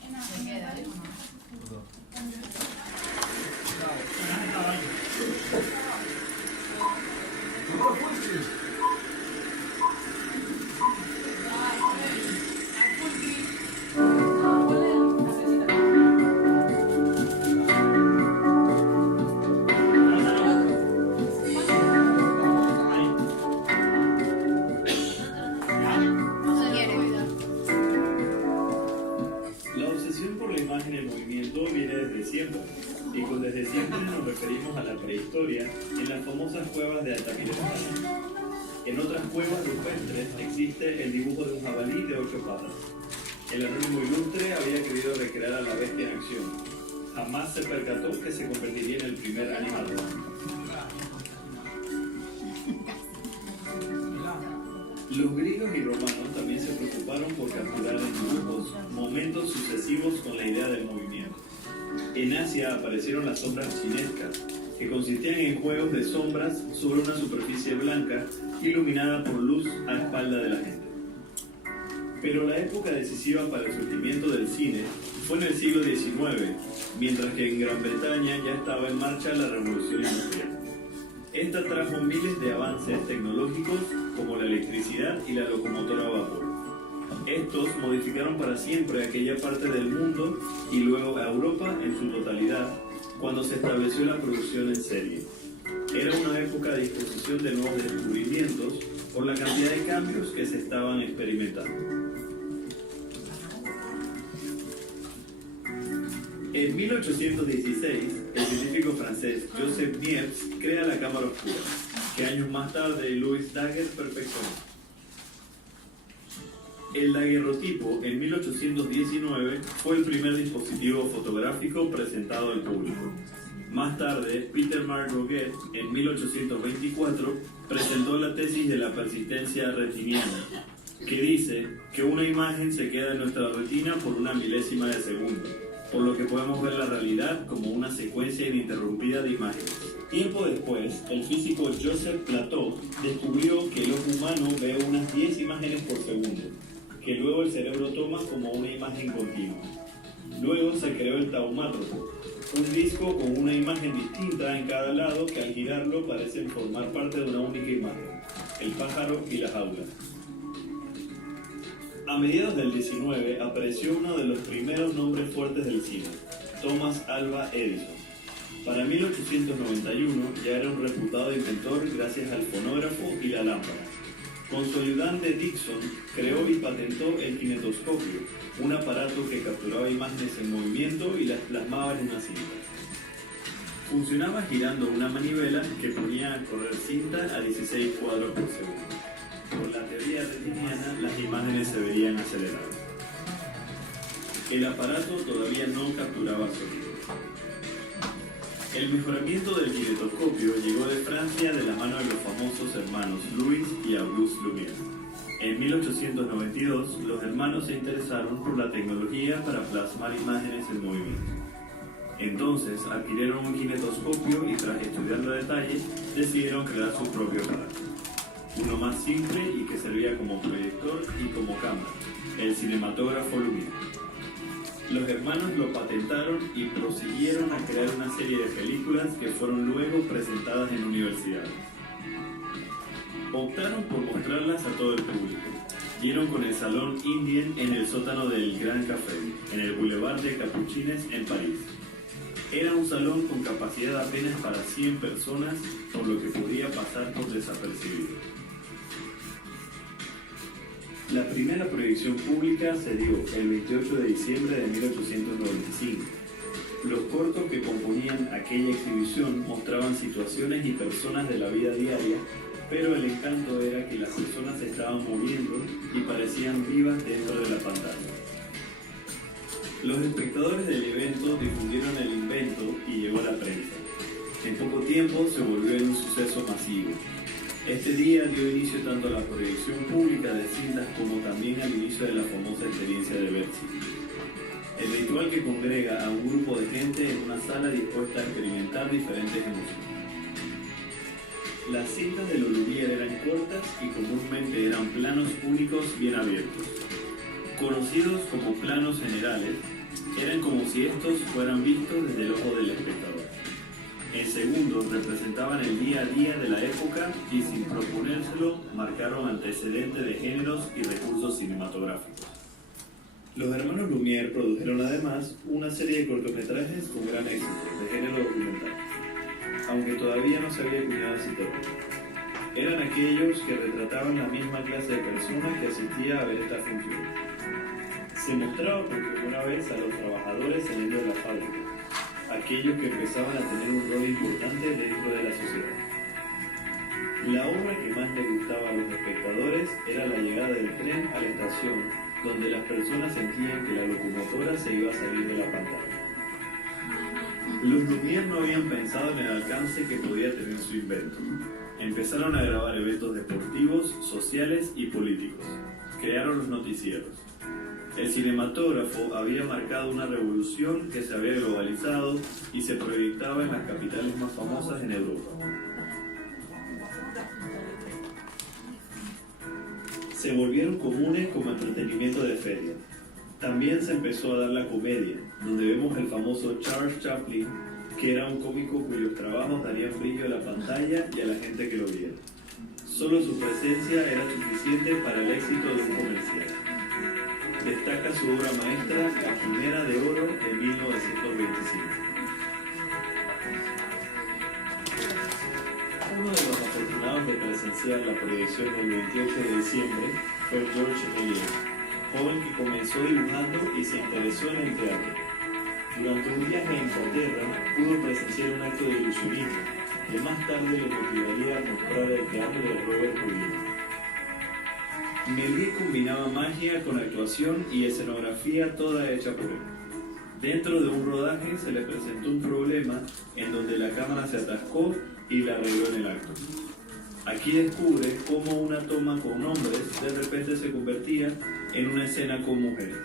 La obsesión por la imagen en movimiento viene desde siempre, y con desde siempre nos referimos a la prehistoria en las famosas cuevas de Altamira. En otras cuevas rupestres existe el dibujo de un jabalí de 8 patas. El anónimo ilustre había querido recrear a la bestia en acción. Jamás se percató que se convertiría en el primer animador. Los griegos y romanos también se preocuparon por capturar en dibujos momentos sucesivos con la idea del movimiento. En Asia aparecieron las sombras chinescas, que consistían en juegos de sombras sobre una superficie blanca iluminada por luz a espalda de la gente. Pero la época decisiva para el surgimiento del cine fue en el siglo XIX, mientras que en Gran Bretaña ya estaba en marcha la revolución industrial. Esta trajo miles de avances tecnológicos como la electricidad y la locomotora a vapor. Estos modificaron para siempre aquella parte del mundo y luego a Europa en su totalidad cuando se estableció la producción en serie. Era una época de disposición de nuevos descubrimientos por la cantidad de cambios que se estaban experimentando. En 1816, el científico francés Joseph Niepce crea la cámara oscura, que años más tarde Louis Daguerre perfeccionó. El daguerrotipo en 1819 fue el primer dispositivo fotográfico presentado al público. Más tarde, Peter Mark Roget, en 1824, presentó la tesis de la persistencia retiniana, que dice que una imagen se queda en nuestra retina por una milésima de segundo, por lo que podemos ver la realidad como una secuencia ininterrumpida de imágenes. Tiempo después, el físico Joseph Plateau descubrió que el ojo humano ve unas 10 imágenes por segundo, que luego el cerebro toma como una imagen continua. Luego se creó el taumátropo, un disco con una imagen distinta en cada lado que al girarlo parecen formar parte de una única imagen, el pájaro y la jaula. A mediados del 19 apareció uno de los primeros nombres fuertes del cine, Thomas Alva Edison. Para 1891 ya era un reputado inventor gracias al fonógrafo y la lámpara. Con su ayudante Dixon creó y patentó el kinetoscopio, un aparato que capturaba imágenes en movimiento y las plasmaba en una cinta. Funcionaba girando una manivela que ponía a correr cinta a 16 cuadros por segundo. Por la teoría retiniana, las imágenes se verían aceleradas. El aparato todavía no capturaba sonido. El mejoramiento del kinetoscopio llegó de Francia de la mano de los famosos hermanos Louis y Auguste Lumière. En 1892, los hermanos se interesaron por la tecnología para plasmar imágenes en movimiento. Entonces adquirieron un kinetoscopio y tras estudiarlo a detalle, decidieron crear su propio aparato. Uno más simple y que servía como proyector y como cámara, el cinematógrafo Lumière. Los hermanos lo patentaron y prosiguieron a crear una serie de películas que fueron luego presentadas en universidades. Optaron por mostrarlas a todo el público. Dieron con el Salón Indien en el sótano del Gran Café, en el Boulevard de Capuchines en París. Era un salón con capacidad apenas para 100 personas, por lo que podía pasar por desapercibido. La primera proyección pública se dio el 28 de diciembre de 1895. Los cortos que componían aquella exhibición mostraban situaciones y personas de la vida diaria, pero el encanto era que las personas se estaban moviendo y parecían vivas dentro de la pantalla. Los espectadores del evento difundieron el invento y llegó a la prensa. En poco tiempo se volvió en un suceso masivo. Este día dio inicio tanto a la proyección pública de cintas como también al inicio de la famosa experiencia de Bercy. El ritual que congrega a un grupo de gente en una sala dispuesta a experimentar diferentes emociones. Las cintas de los Lumière eran cortas y comúnmente eran planos únicos bien abiertos. Conocidos como planos generales, eran como si estos fueran vistos desde el ojo del espectador. En segundos representaban el día a día de la época y sin proponérselo marcaron antecedentes de géneros y recursos cinematográficos. Los hermanos Lumière produjeron además una serie de cortometrajes con gran éxito de género documental, aunque todavía no se había acuñado ese término. Eran aquellos que retrataban la misma clase de personas que asistía a ver esta función. Se mostraba por primera vez a los trabajadores saliendo de la fábrica, aquellos que empezaban a tener un rol importante dentro de la sociedad. La obra que más le gustaba a los espectadores era la llegada del tren a la estación, donde las personas sentían que la locomotora se iba a salir de la pantalla. Los Lumière no habían pensado en el alcance que podía tener su invento. Empezaron a grabar eventos deportivos, sociales y políticos. Crearon los noticieros. El cinematógrafo había marcado una revolución que se había globalizado y se proyectaba en las capitales más famosas en Europa. Se volvieron comunes como entretenimiento de feria. También se empezó a dar la comedia, donde vemos el famoso Charles Chaplin, que era un cómico cuyos trabajos darían brillo a la pantalla y a la gente que lo viera. Solo su presencia era suficiente para el éxito de un comercial. Destaca su obra maestra, La Quimera de Oro, de 1925. Uno de los afortunados de presenciar la proyección del 28 de diciembre fue George Méliès, joven que comenzó dibujando y se interesó en el teatro. Durante un viaje a Inglaterra pudo presenciar un acto de ilusionismo que más tarde le motivaría a mostrar el teatro de Robert Houdin. Méliès combinaba magia con actuación y escenografía toda hecha por él. Dentro de un rodaje se le presentó un problema en donde la cámara se atascó y la arregló en el acto. Aquí descubre cómo una toma con hombres de repente se convertía en una escena con mujeres.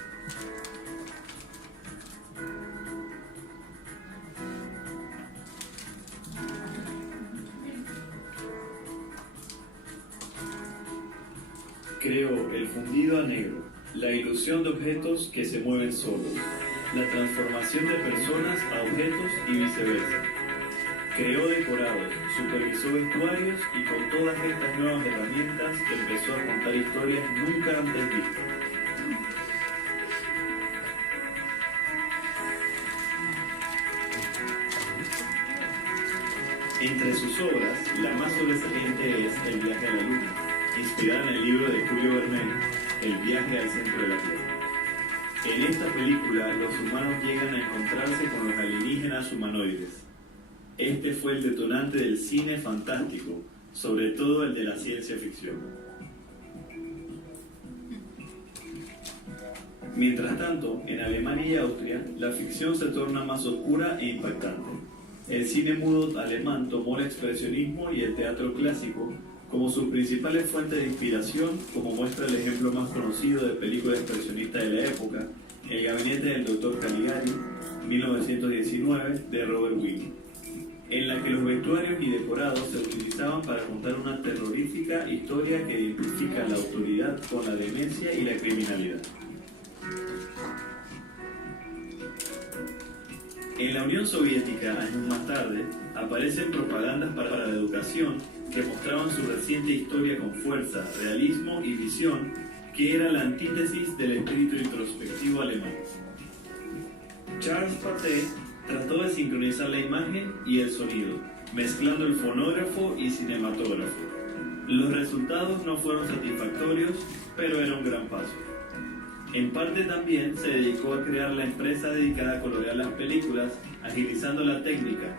Creó el fundido a negro, la ilusión de objetos que se mueven solos, la transformación de personas a objetos y viceversa. Creó decorados, supervisó vestuarios y con todas estas nuevas herramientas empezó a contar historias nunca antes vistas. Entre sus obras, la más sobresaliente es El viaje a la luna, inspirada en el libro de Julio Verne, El viaje al centro de la Tierra. En esta película, los humanos llegan a encontrarse con los alienígenas humanoides. Este fue el detonante del cine fantástico, sobre todo el de la ciencia ficción. Mientras tanto, en Alemania y Austria, la ficción se torna más oscura e impactante. El cine mudo alemán tomó el expresionismo y el teatro clásico como sus principales fuentes de inspiración, como muestra el ejemplo más conocido de película expresionista de la época, El gabinete del Dr. Caligari, 1919, de Robert Wiene, en la que los vestuarios y decorados se utilizaban para contar una terrorífica historia que identifica la autoridad con la demencia y la criminalidad. En la Unión Soviética, años más tarde, aparecen propagandas para la educación que mostraban su reciente historia con fuerza, realismo y visión, que era la antítesis del espíritu introspectivo alemán. Charles Pathé trató de sincronizar la imagen y el sonido, mezclando el fonógrafo y cinematógrafo. Los resultados no fueron satisfactorios, pero era un gran paso. En parte también se dedicó a crear la empresa dedicada a colorear las películas, agilizando la técnica,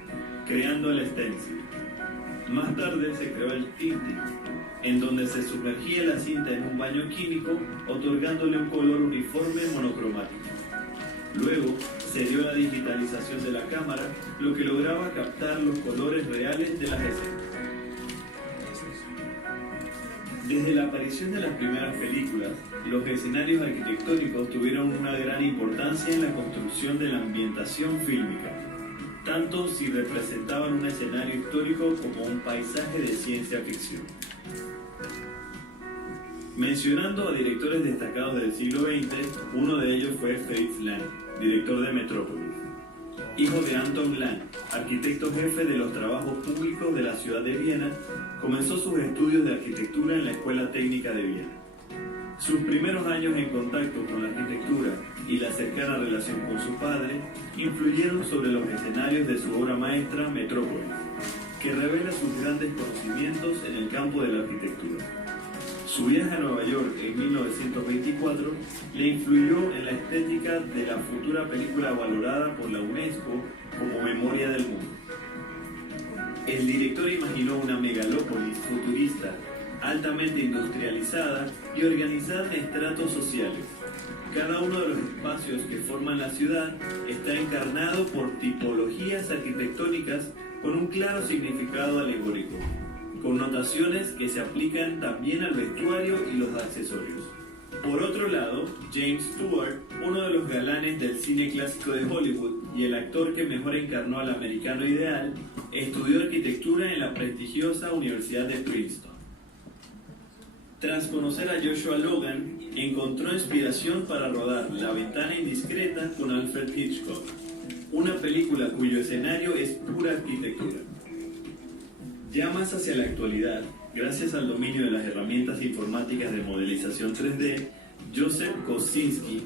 creando el stencil. Más tarde se creó el tinting, en donde se sumergía la cinta en un baño químico, otorgándole un color uniforme monocromático. Luego se dio la digitalización de la cámara, lo que lograba captar los colores reales de las escenas. Desde la aparición de las primeras películas, los escenarios arquitectónicos tuvieron una gran importancia en la construcción de la ambientación fílmica, tanto si representaban un escenario histórico como un paisaje de ciencia ficción. Mencionando a directores destacados del siglo XX, uno de ellos fue Fritz Lang, director de Metrópolis. Hijo de Anton Lang, arquitecto jefe de los trabajos públicos de la ciudad de Viena, comenzó sus estudios de arquitectura en la Escuela Técnica de Viena. Sus primeros años en contacto con la arquitectura y la cercana relación con su padre influyeron sobre los escenarios de su obra maestra Metrópolis, que revela sus grandes conocimientos en el campo de la arquitectura. Su viaje a Nueva York en 1924 le influyó en la estética de la futura película valorada por la UNESCO como Memoria del Mundo. El director imaginó una megalópolis futurista, altamente industrializada y organizada en estratos sociales. Cada uno de los espacios que forman la ciudad está encarnado por tipologías arquitectónicas con un claro significado alegórico, connotaciones que se aplican también al vestuario y los accesorios. Por otro lado, James Stewart, uno de los galanes del cine clásico de Hollywood y el actor que mejor encarnó al americano ideal, estudió arquitectura en la prestigiosa Universidad de Princeton. Tras conocer a Joshua Logan, encontró inspiración para rodar La ventana indiscreta con Alfred Hitchcock, una película cuyo escenario es pura arquitectura. Ya más hacia la actualidad, gracias al dominio de las herramientas informáticas de modelización 3D, Joseph Kosinski,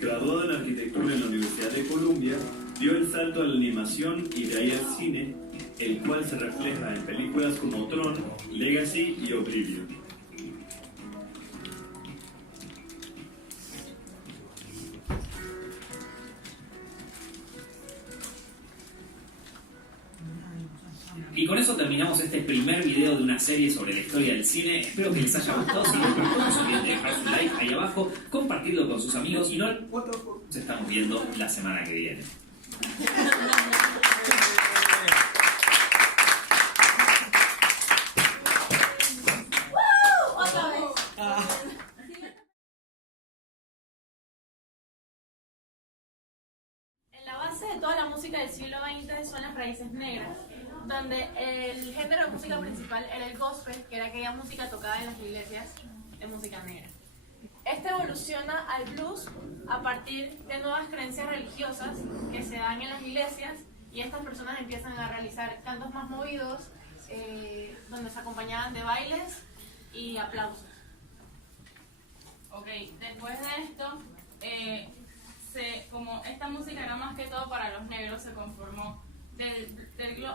graduado en arquitectura en la Universidad de Columbia, dio el salto a la animación y de ahí al cine, el cual se refleja en películas como Tron, Legacy y Oblivion. Y con eso terminamos este primer video de una serie sobre la historia del cine. Espero que les haya gustado. Si les gustó, no se olviden de dejar su like ahí abajo, compartirlo con sus amigos y nos estamos viendo la semana que viene. Otra vez. En la base de toda la música del siglo XX son las raíces negras, donde el género de música principal era el gospel, que era aquella música tocada en las iglesias de música negra. Este evoluciona al blues a partir de nuevas creencias religiosas que se dan en las iglesias y estas personas empiezan a realizar cantos más movidos, donde se acompañaban de bailes y aplausos. Ok, después de esto, como esta música era más que todo para los negros, se conformó del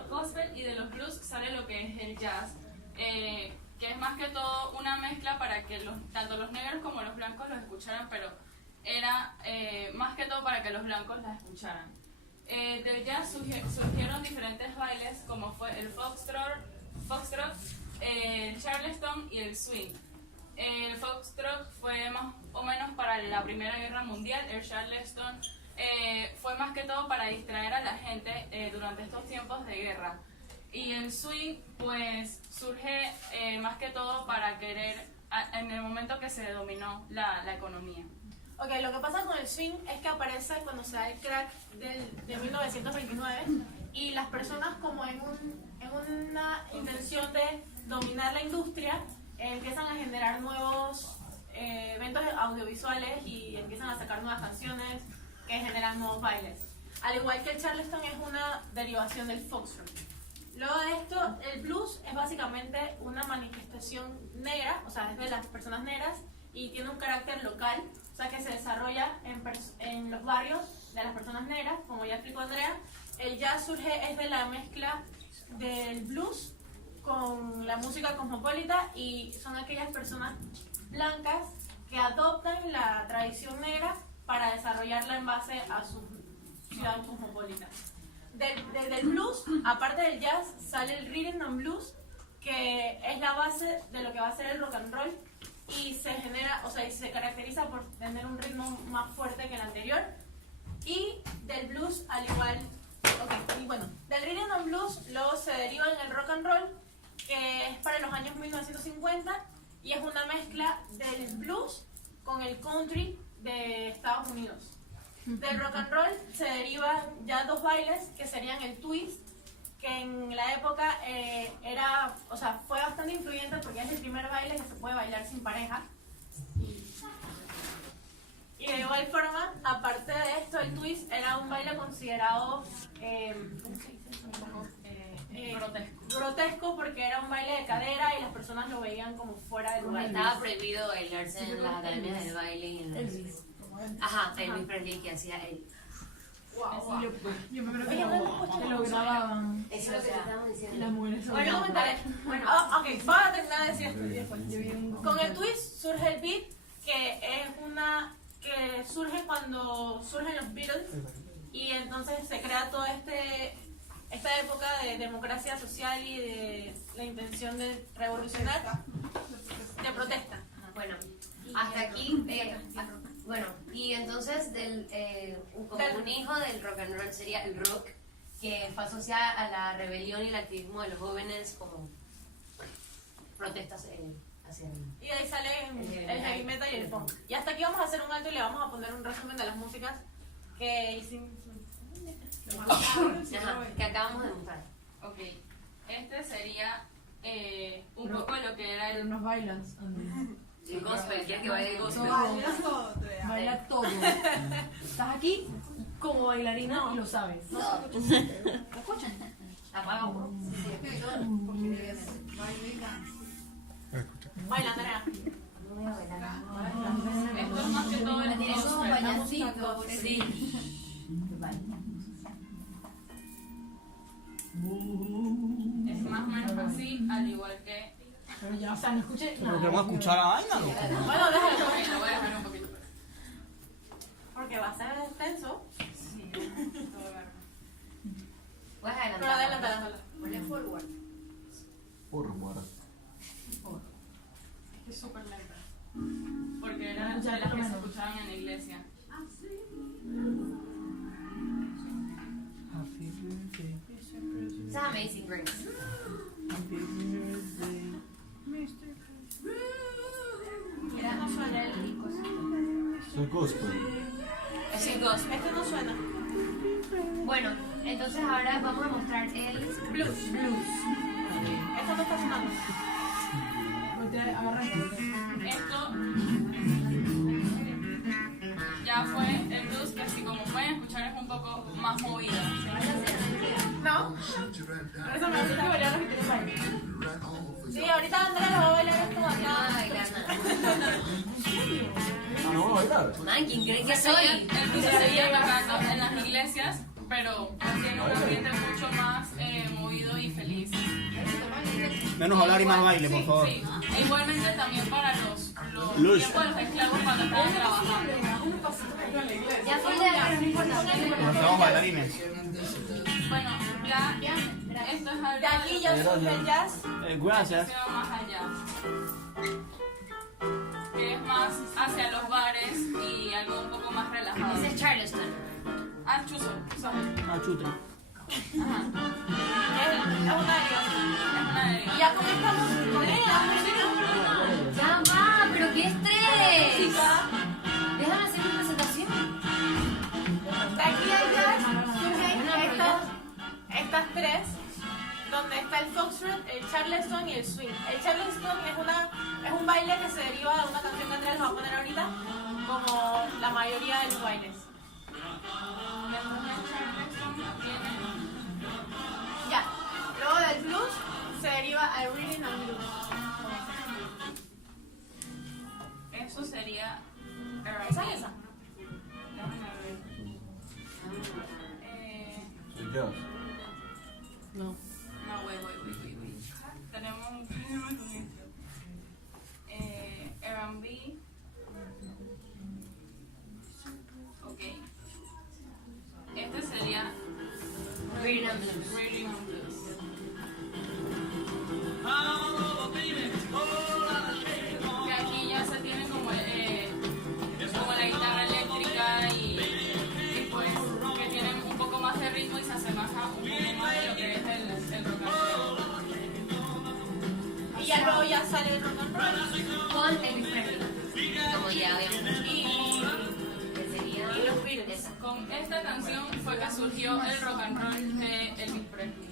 gospel y de los blues sale lo que es el jazz, que es más que todo una mezcla para que tanto los negros como los blancos lo escucharan, pero era más que todo para que los blancos la escucharan. Del jazz surgieron diferentes bailes como fue el foxtrot, el charleston y el swing. El foxtrot fue más o menos para la Primera Guerra Mundial, el charleston fue más que todo para distraer a la gente durante estos tiempos de guerra. Y el swing pues surge más que todo para querer, en el momento que se dominó la economía. Ok, lo que pasa con el swing es que aparece cuando se da el crack de 1929 y las personas como en una intención de dominar la industria empiezan a generar nuevos eventos audiovisuales y empiezan a sacar nuevas canciones que generan nuevos bailes. Al igual que el charleston es una derivación del foxtrot. Luego de esto, el blues es básicamente una manifestación negra, o sea, es de las personas negras y tiene un carácter local, o sea, que se desarrolla en los barrios de las personas negras, como ya explicó Andrea. El jazz surge es de la mezcla del blues con la música cosmopolita y son aquellas personas blancas que adoptan la tradición negra para desarrollarla en base a su ciudad cosmopolita. Del blues, aparte del jazz, sale el rhythm and blues, que es la base de lo que va a ser el rock and roll y se genera, o sea, y se caracteriza por tener un ritmo más fuerte que el anterior. Y del blues, al igual, y bueno, del rhythm and blues luego se deriva en el rock and roll, que es para los años 1950 y es una mezcla del blues con el country de Estados Unidos. Del rock and roll se derivan ya dos bailes que serían el twist, que en la época fue bastante influyente porque es el primer baile que se puede bailar sin pareja. Y de igual forma, aparte de esto, el twist era un baile considerado grotesco porque era un baile de cadera y las personas lo veían como fuera de lugar. Estaba prohibido bailarse en las academias de baile y en las... Ajá, Elvis Presley que hacía él. Wow. Yo me acuerdo que lo grababan. Eso es lo que estamos diciendo. Las mujeres se Bueno, comentaré. Ok, voy a terminar de decir esto y después. Con el twist surge el beat, que surge cuando surgen los Beatles y entonces se crea toda esta época de democracia social y de la intención de revolucionar, de protesta. Bueno, hasta aquí, bueno, y entonces un hijo del rock and roll sería el rock, que fue asociada a la rebelión y el activismo de los jóvenes como protestas Y de ahí sale el heavy metal y el punk. Y hasta aquí vamos a hacer un alto y le vamos a poner un resumen de las músicas que hicimos. Que acabamos de mostrar. Ok, este sería un poco lo que era el... Nos bailan. El gospel, ¿quieres que baile el gospel? Baila todo. Estás aquí como bailarina y lo sabes. No se escucha. Apaga uno. Baila, Andrea. Esto es más que todo el Esos gospel. bailecitos. Sí. Es más o menos así, al igual que... Pero ya, o sea, no escuché Pero nada. queremos escuchar la vaina, loco. Bueno, déjalo. Ok, lo voy a dejar un poquito. Porque va a ser extenso. Sí, todo agarra. Puedes Pero adelantar. adelántala. Ponle forward. Es súper lenta. Porque era de las que se escuchaban en la iglesia. Esa es Amazing Grace. Mira, no suena el disco. Es gospel. Es el gospel. Este no suena. Bueno, entonces ahora vamos a mostrar el blues. Esto no está sonando. Esto ya fue el blues, que así como pueden escuchar es un poco más movida. No. Por eso me gusta bailar los que tienen baile. Sí, ahorita Andrea lo va a bailar esto No acá. va a bailar nada. Ah, no, va a bailar. Man, ¿quién cree que Sería- soy? el blues se seguía tocando en las iglesias, pero tiene un ambiente mucho más movido y feliz. Menos hablar y más baile, por favor. Sí, e igualmente también para los Lush. tiempos de los esclavos cuando estaban trabajando. Ya fue de pero no importa. Estamos bailarines. Bueno, ya esto es algo De aquí ya surge el jazz. Gracias. se va más allá. Que es más hacia los bares y algo un poco más relajado. Ese es Charleston. Ah, chuzo, sorry. Ah, chute. Ajá. Es una deriva. Es una deriva. Ya comenzamos con la música. Ya va, pero qué estrés. Déjame hacer mi presentación. De aquí al jazz surgen estas tres, donde está el foxtrot, el charleston y el swing. El charleston es un baile que se deriva de una canción que Andrea les va a poner ahorita, como la mayoría de los bailes. Ya. Luego del blues se deriva al rhythm and blues. Eso sería ¿Esa es esa? Déjame ver. El jazz. No, voy. Tenemos un problema con esto. R&B. Ok. Este sería Rhythm and blues. Rhythm and Blues. Que aquí ya se tiene como la guitarra eléctrica y pues que tienen un poco más de ritmo y se asemeja un poco más de lo que es el rock and roll. Y ya luego ya sale el rock and roll. Con Elvis Presley. Como ya habíamos dicho. Que sería Y los Beatles. Con esta canción fue que surgió el rock and roll de Elvis Presley.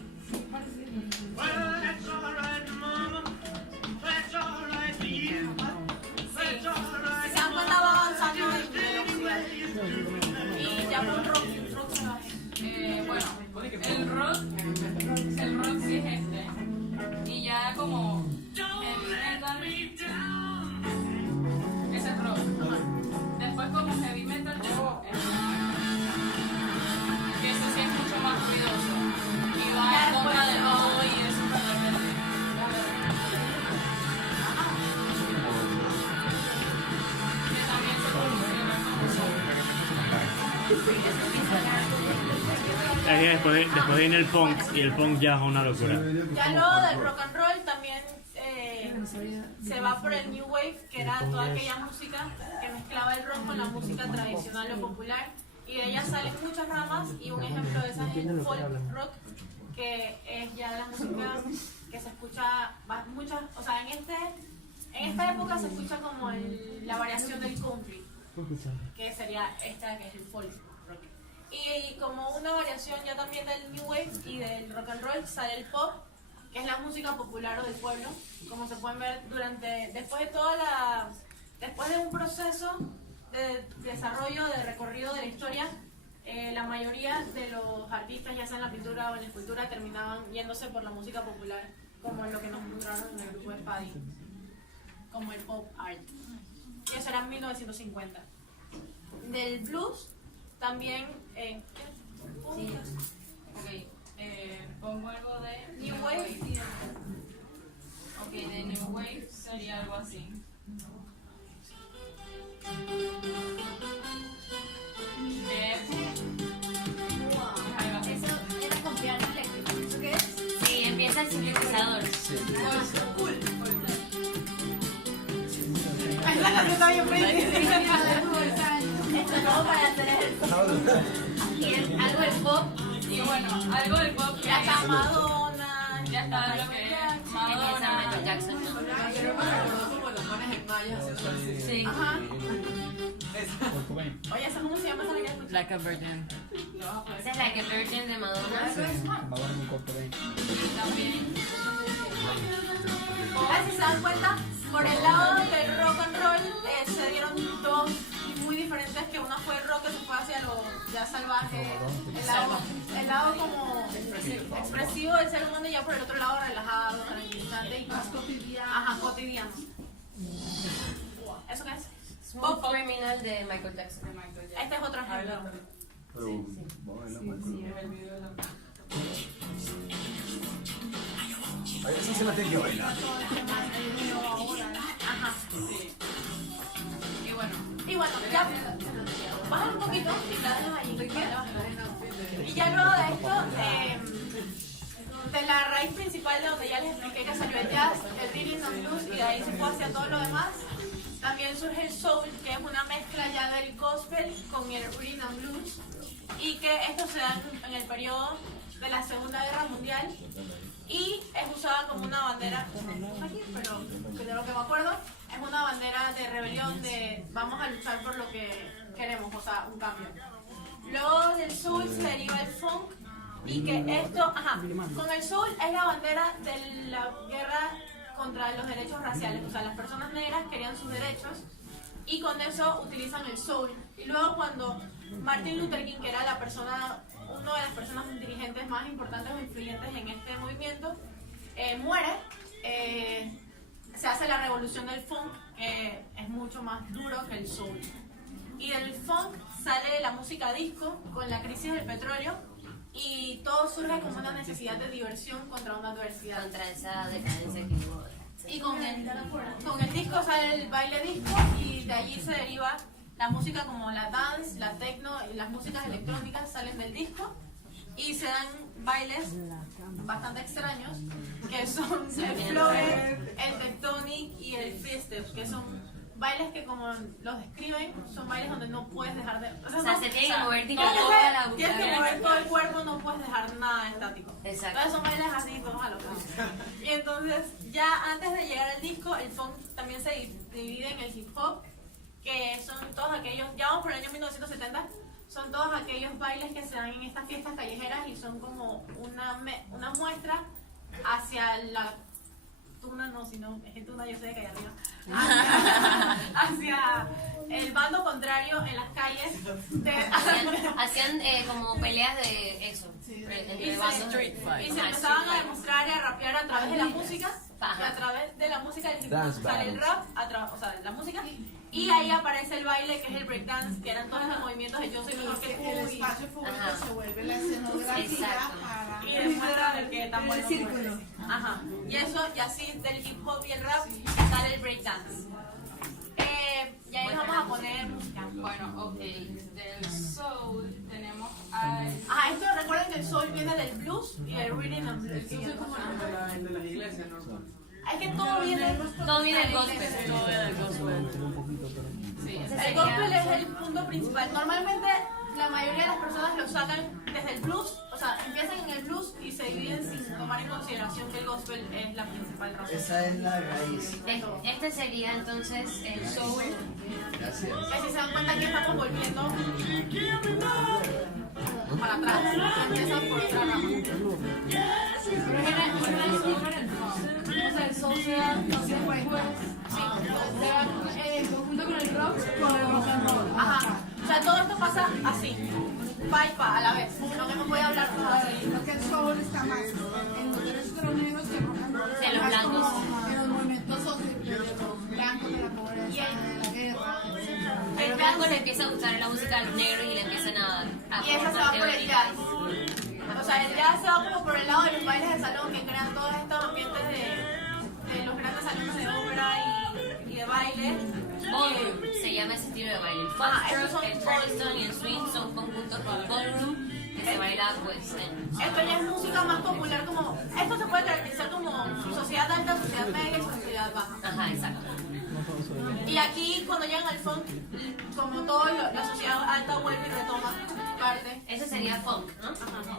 Si se dan cuenta va avanzando en velocidad. Y ya con rock Bueno, el rock sí es este. Y ya como el metal, ese es rock. Después como heavy metal llegó que eso sí es mucho más ruidoso. Y va en contra de todo y es súper rebelde. Que también se considera Es que después viene el punk y el punk ya es una locura. Ya luego del rock and roll también se va por el new wave, que era toda aquella música que mezclaba el rock con la música tradicional o popular, y de ella salen muchas ramas, y un ejemplo de esas es el folk rock, que es ya la música que se escucha muchas, o sea, en En esta época se escucha como la variación del country, que sería esta que es el folk rock. Y como una variación ya también del new wave y del rock and roll sale el pop, que es la música popular o del pueblo, como se pueden ver después de un proceso de desarrollo, de recorrido de la historia. La mayoría de los artistas, ya sea en la pintura o en la escultura, terminaban yéndose por la música popular, como lo que nos mostraron en el grupo de Paddy, como el pop art. Y eso era en 1950. Del blues, también... Pongo algo de New Wave. Ok, de New Wave sería algo así. Eso era con piano eléctrico. ¿Eso qué es? Sí, empieza el sintetizador. Esa canción está bien pretty. Esto es como para hacer y algo del pop. Y bueno, algo del pop. Ya está Madonna. Ya está lo que es Empieza Madonna. Michael Jackson. Sí. Ajá. Oye, ¿esa cómo se llama esa que escuché? Like a Virgin. Esa es Like a Virgin de Madonna. También. Si se dan cuenta, por el lado del rock and roll se dieron dos muy diferentes, que una fue el rock que se fue hacia lo ya salvaje, el lado como expresivo del ser humano, y ya por el otro lado relajado, tranquilizante y más cotidiano. Ajá, cotidiano. ¿Eso qué es? Pop Criminal de Michael Jackson. Este es otro ejemplo. Así se la tiene que bailar. Ajá. Y bueno, ya bajan un poquito y ya luego de esto, de la raíz principal de donde ya les expliqué que salió el jazz, el rhythm and blues, y de ahí se fue hacia todo lo demás, también surge el soul, que es una mezcla ya del gospel con el rhythm and blues, y que esto se da en el periodo de la Segunda Guerra Mundial, y es usada como una bandera, pero de lo que me acuerdo, es una bandera de rebelión, de vamos a luchar por lo que queremos, o sea, un cambio. Luego del soul se deriva el funk, y que esto, con el soul es la bandera de la guerra contra los derechos raciales, o sea, las personas negras querían sus derechos, y con eso utilizan el soul. Y luego cuando Martin Luther King, que era una de las personas dirigentes más importantes o influyentes en este movimiento, muere, se hace la revolución del funk, que es mucho más duro que el soul. Y del funk sale la música disco con la crisis del petróleo, y todo surge como una necesidad de diversión contra una adversidad. Contra esa decadencia que hubo. Y con el disco sale el baile disco, y de allí se deriva la música como la dance, la techno y las músicas electrónicas salen del disco, y se dan bailes bastante extraños, que son el flower, el tectonic y el freestyle, que son bailes que, como los describen, son bailes donde no puedes dejar de... O sea, se tiene que mover tienes que mover todo el cuerpo, no puedes dejar nada estático. Exacto. Entonces son bailes así, todos a lo que. Y entonces, ya antes de llegar al disco, el funk también se divide en el hip hop, que son todos aquellos, ya vamos por el año 1970, son todos aquellos bailes que se dan en estas fiestas callejeras, y son como una muestra hacia la tuna, no, sino es que tuna yo sé que hay arriba, hacia el bando contrario en las calles. Hacían como peleas de eso, entre bandos. Y se empezaban a demostrar y a rapear a través de la música, y a través de la música del hip hop sale el rap, o sea, la música, y ahí aparece el baile, que es el breakdance, que eran todos los movimientos de yo soy mejor que tú, el espacio público se vuelve la escenografía para... y demuestra el que tan bueno círculo. Ajá. Y eso, y así del hip hop y el rap sale el breakdance. Y ahí vamos a poner música. Bueno, ok. Del soul tenemos al... Esto recuerden que el soul viene del blues y el rhythm and blues. El de las iglesias, ¿no? Es que todo viene del gospel. El gospel es el punto principal. Normalmente la mayoría de las personas lo sacan desde el blues, o sea, empiezan en el blues y se dividen sin tomar tomar en consideración que el gospel es la principal razón. Esa es la raíz. Este sería entonces el soul. Gracias. Que si se dan cuenta que estamos volviendo para atrás, empieza por otra rama. O sea, el soul se da después. Sí, se va junto con el rock, con el rock and roll. Ajá. O sea, todo esto pasa así. Pa y pa a la vez. No que no voy a hablar todo así. Lo que el soul está más en los derechos de los negros que rock and roll. De los blancos. En los movimientos sociales de los blancos, de la pobreza, de la guerra, etc. A los blancos le empieza a gustar la música de los negros y le empiezan a Y esa se va por el jazz. O sea, el jazz se va como por el lado de los bailes de salón que crean todos estos ambientes de los grandes salones de ópera y de baile. Ballroom se llama ese estilo de baile. El foxtrot, el charleston y el swing son conjuntos con ballroom que se baila pues Esto ya es música más popular, como esto se puede caracterizar como sociedad alta, sociedad media y sociedad baja. Ajá, exacto. Y aquí cuando llegan al funk, como todo la sociedad alta vuelve y retoma parte. Ese sería funk, ¿no? Ajá.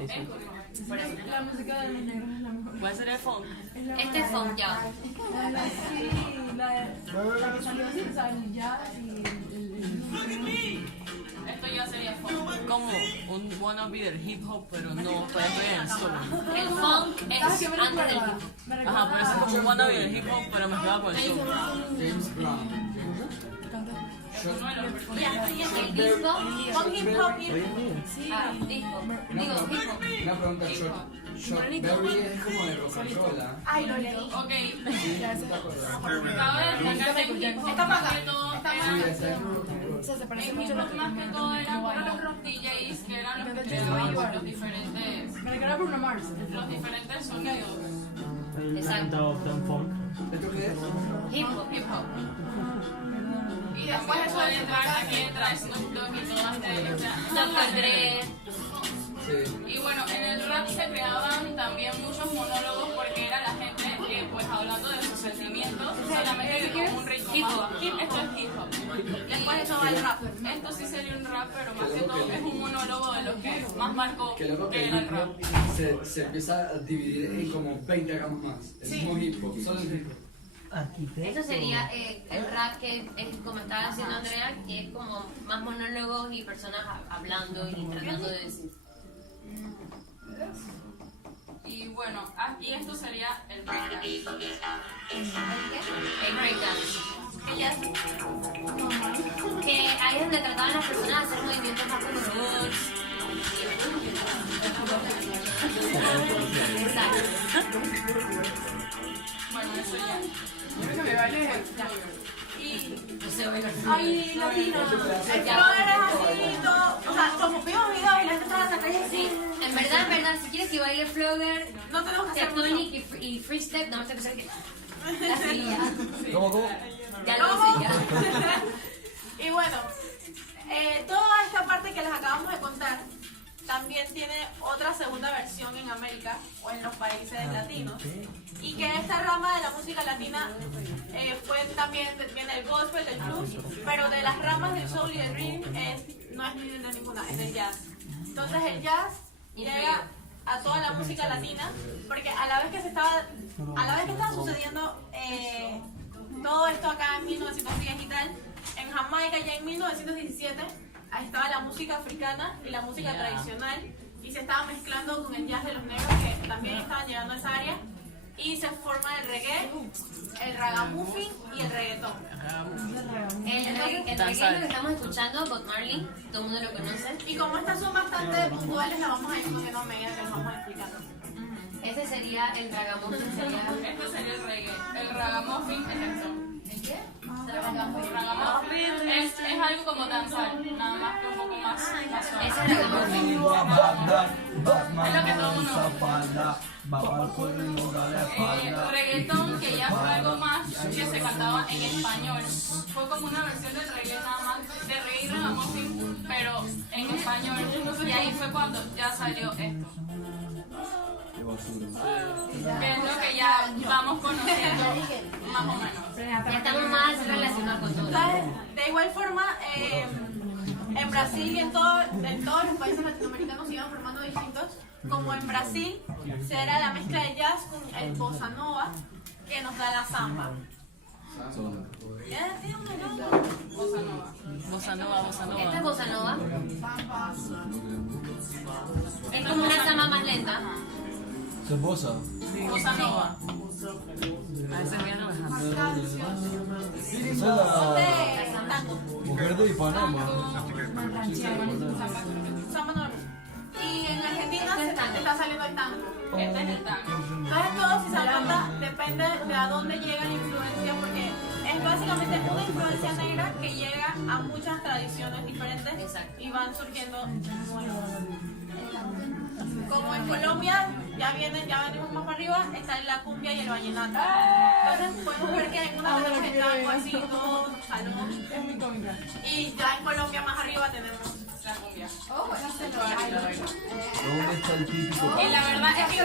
Por eso. La música de los negros es la mejor. ¿Cuál sería el funk? Este es funk ya. La que salió así, o sea, el jazz y Esto ya sería funk. Como un wannabe del hip hop, pero no, todavía en el soul. El funk es antes del hip hop. Ajá, pero es como un wannabe del hip hop, pero mezclado con el soul. James Brown. Y el disco, Funk hip hop y disco, digo hip hop. Una pregunta, Shot Berry es como de rock and roll, ¿ah? Ay, lo leí. Ok. Sí, ¿te acuerdas? Cabe destacar que en hip hop Está más acá. que todo Sí, esa es rock and roll. se parece en mucho hip a hop más que todo eran por los rock DJs que eran los que creaban los diferentes Me recuerda a Bruno Mars. sonidos. Exacto. ¿Esto qué es? Hip hop. Hip hop. Y después eso puede de entrar, aquí entra Snoop Dogg y todo este. Dr. Dre. Sí. Y bueno, en el rap se creaban también muchos monólogos porque era la gente pues hablando de sus sentimientos, solamente con un ritmo. Hip hop. Esto es hip hop. después eso va el rap. Esto sí sería un rap, pero más que todo es un monólogo de lo que más marcó Que luego que que el era el hip rap. hop se empieza a dividir en como 20 ramas más. El mismo hip hop, solo el hip hop. Eso sería el rap que es como estaba haciendo Andrea, que es como más monólogos y personas hablando y tratando de decir. Y bueno, y esto sería el breakdance. El breakdance. Que ahí es donde trataban las personas de hacer movimientos más como robots. Exacto. Bueno, eso ya. Ay, latino. El flow era así, todo. O sea, como vimos videos y la gente estaba en la calle así. En verdad, si quieres que baile Flogger, no tenemos que hacer Tectonic y Free Step, no me tengo que hacer que la seguía. ¿Cómo? Ya lo hice ya. Y bueno, toda esta parte que les acabamos de contar también tiene otra segunda versión en América o en los países latinos. Y que esta rama de la música latina fue también, viene el gospel, el blues, pero de las ramas del soul y el rhythm no es de ninguna, es del jazz. Entonces el jazz llega a toda la música latina, porque a la vez que estaba sucediendo todo esto acá en 1910 y tal, en Jamaica ya en 1917, ahí estaba la música africana y la música tradicional, y se estaba mezclando con el jazz de los negros que también estaban llegando a esa área, y se forma el reggae, el ragamuffin y el reggaetón. El reggae lo que estamos escuchando, Bob Marley, todo el mundo lo conoce. Y como estas son bastante puntuales, las vamos a ir poniendo a medida que las vamos explicando. Ese sería el ragamuffin. Este sería el reggae. El ragamuffin es esto. ¿El qué? Ragamuffin es algo como danzar, nada más que un poco más suave. Ese es el ragamuffin. Es lo que todo uno. Reggaetón, que ya fue algo más que se cantaba en español. Fue como una versión del reggae nada más, de reggae y ragamuffin, pero en español. Y ahí fue cuando ya salió esto. Que es lo que ya vamos conociendo más o menos. Ya estamos más relacionados con todo. De igual forma, en Brasil y en todos los países latinoamericanos se iban formando distintos. Como en Brasil, será la mezcla de jazz con el bossa nova que nos da la samba. Bossa nova. Bossa nova, bossa nova. ¿Esta es bossa nova? Es como una samba más lenta. ¿Se bosa? Bossa nova. A veces voy a Esa es la mujer de Ipanema. Samba nova. Y en Argentina se está saliendo el tango. Este es el tango. Entonces todo, si se dan cuenta, depende de a dónde llega la influencia, porque es básicamente una influencia negra que llega a muchas tradiciones diferentes y van surgiendo nuevas. Como en Colombia, ya venimos más para arriba, está la cumbia y el vallenato. Entonces podemos ver que en una tenemos el tango así, todo salón. Es muy cómica. Y ya en Colombia más arriba tenemos la cumbia. ¿Dónde está el típico? Y la verdad es que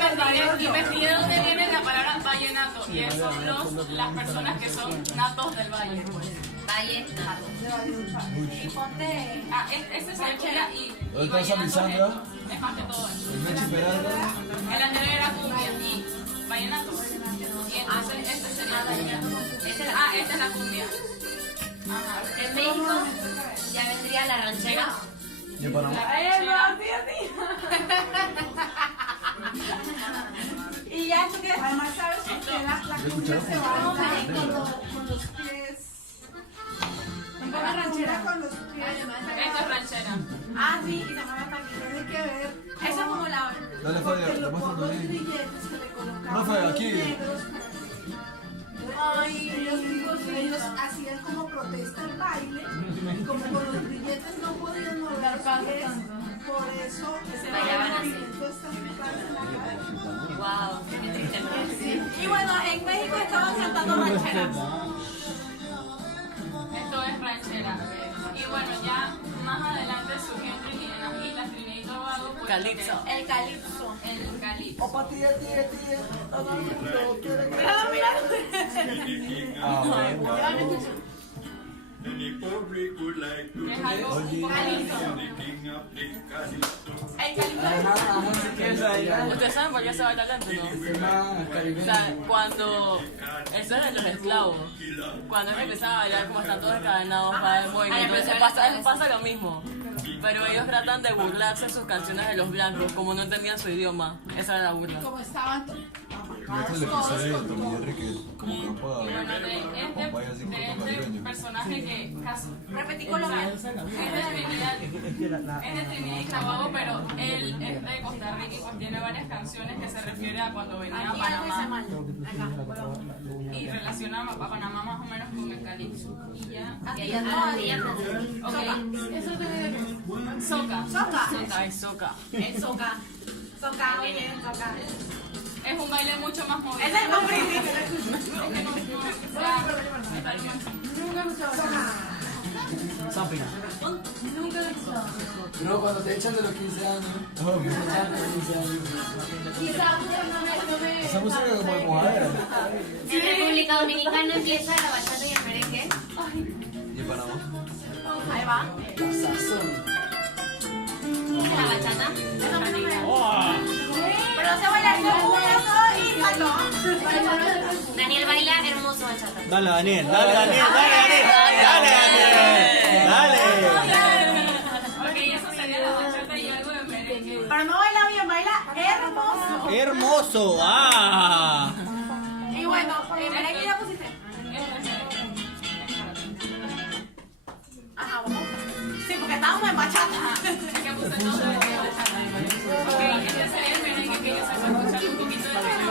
investigué dónde viene la palabra vallenato. Y son las personas que son natos del valle. Vallenato. Y ponte. Este es el cumbia y ¿Dónde está esa Lisandra? es más que todo eso. El Mechi Peralta. El anterior era cumbia y vallenato. Y entonces este sería vallenato. Esta es la cumbia. Ajá. En México ya vendría la ranchera. ¿Y en Panamá? Y ya esto que además sabes que la cumbia se baila con los pies. La ranchera con los pies. Esta es ranchera. Ah, sí, y se mueve hasta aquí. Tiene que ver. Eso es como la. Dale, Porque Fabia, los muéstrame ahí. grilletes que le colocaban No, Fabia, los aquí. negros. Ellos hacían como protesta el baile y como con los grilletes no podían mover los pies, por eso se bailaban así. Wow, qué triste. Y bueno, en México estaban cantando rancheras. Esto es ranchera. Y bueno, ya más adelante surgió en Islas Trinidad y Tobago. Pues, Calipso. El calipso. El calipso. Opa, tía, todo el mundo quiere que... Es algo un poco calipso. El calipso. Ustedes saben por qué se baila tanto, ¿no? O sea, cuando eso es de los esclavos, cuando ellos empezaban a bailar como están todos encadenados para el movimiento, pasa lo mismo. Pero ellos tratan de burlarse de sus canciones de los blancos, como no entendían su idioma. Esa era la burla. Como estaban Este es el episodio de Tommy Jerry que como capa Y bueno, de este personaje que repetí Colombia. Es de Trinidad y Tobago, pero él es de Costa Rica y pues tiene varias canciones que se refieren a cuando venía a Panamá y relaciona a Panamá más o menos con el calipso. Y ya. Y ya todavía. Ok. Eso te Soca. Soca. Es soca. El soca. Soca, oye, soca. Es un baile mucho más movido. Ese es el más brindis. Nunca he escuchado soca. Zapping. Nunca he escuchado. No, cuando te echan de los 15 años. No, que te echan de los 15 años. Y esa música no me... Esa música como de mojadera. En República Dominicana empieza la bachata y el merengue. ¿Y en Panamá? Ahí va. La sazón. La bachata. Pero se baila uno, dos y saló. Daniel baila hermoso bachata. Dale, Daniel, dale, Daniel, dale, Daniel. Ok, eso sería la bachata y algo de merengue. Pero no baila bien, baila hermoso. Hermoso, ah. Y bueno, merengue ya pusiste. Ajá, vamos. Sí, porque estábamos en bachata. Es que puse todo de bachata. Ok, este sería el merengue que yo se va a escuchar un poquito de merengue.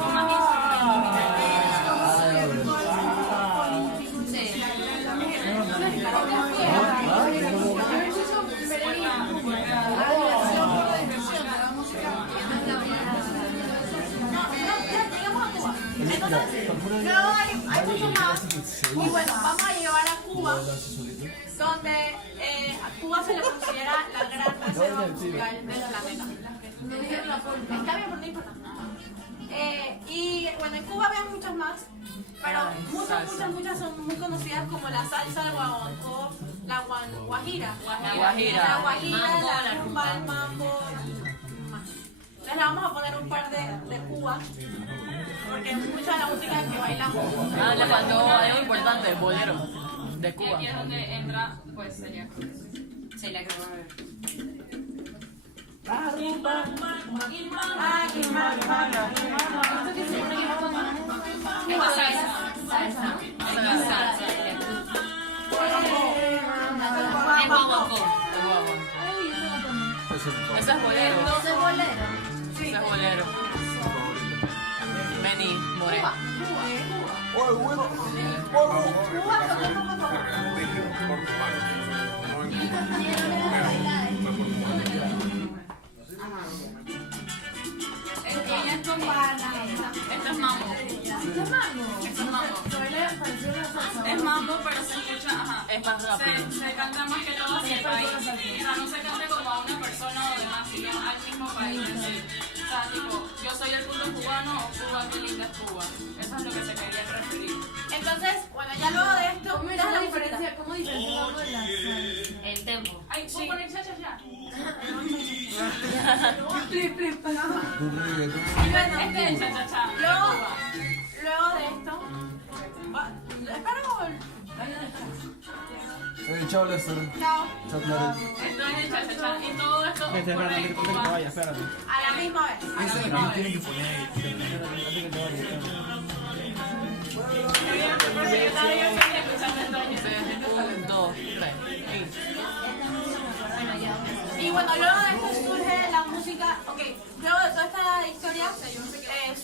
Con más Hay mucho más. Y bueno, vamos a llevar a Cuba, donde a Cuba se le considera la gran reserva musical del planeta. No dijeron la polka. Está bien, pero no importa. Y bueno, en Cuba había muchas más, pero muchas son muy conocidas como la salsa de guaguancó, la guajira. La guajira, la rumba, el mambo. Les vamos a poner un par de Cuba, porque mucha de la música que bailamos. Le faltó algo importante, el bolero de Cuba. Y aquí es donde entra, pues, Celia Cruz. Celia Cruz. Eso es bolero. ¿Eso es bolero? Sí. Eso es bolero. Vení, More. Ella es como... Esto es mambo. ¿Esto es mambo? Esto es mambo. Es mambo, pero se escucha, ajá. Es más rápido. Se canta más que todo hacia el país. O sea, no se canta como a una persona o demás, sino al mismo país. O sea, tipo, yo soy el puto cubano o Cuba, qué linda es Cuba. Eso es lo que se quería referir. Entonces, bueno, ya luego de esto, ¿Cómo mira la diferencia? ¿Cómo diferenciamos de la salsa? El tempo. Ay, ¿puedo poner chacha ya? Y bueno, Este es el cha-cha-cha. luego de esto, Chao, Lester. Chao. Chao, Clarice. Esto es el cha-cha-cha. Y todo esto Vete, ocurre en espérate, que Cuba. vaya, espérate. a la misma vez. Ese que tiene que poner ahí. Espérate que te vaya. Porque yo todavía estoy escuchando esto. 1, 2, 3. Y bueno, luego de esto surge la música, luego de toda esta historia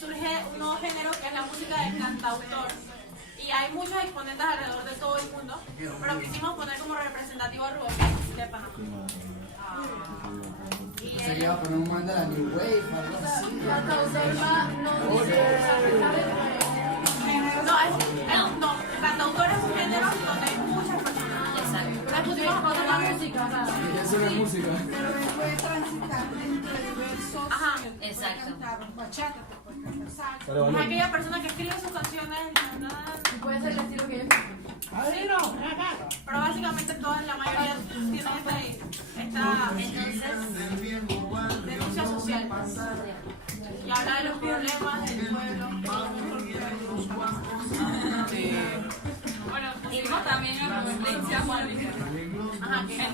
surge un nuevo género que es la música de cantautor. Y hay muchos exponentes alrededor de todo el mundo, pero quisimos poner como representativo a Rubén de Panamá. Y Se iba a poner un man de la New Wave, algo así. No, cantautor es un género donde hay muchas personas. Exacto. Le pusimos a poner la música. Y eso no es música. Pero puede transitar entre diversos. Ajá. Exacto. Cantar bachata, te puedes cantar salsa. Pero Es aquella persona que escribe sus canciones. Y puede ser el estilo que ellos Pero básicamente la mayoría tienen esta denuncia social. Y habla de los problemas del pueblo. Bueno, pusimos también a Rubén Blades y a Juan Luis Guerra. Ajá, que es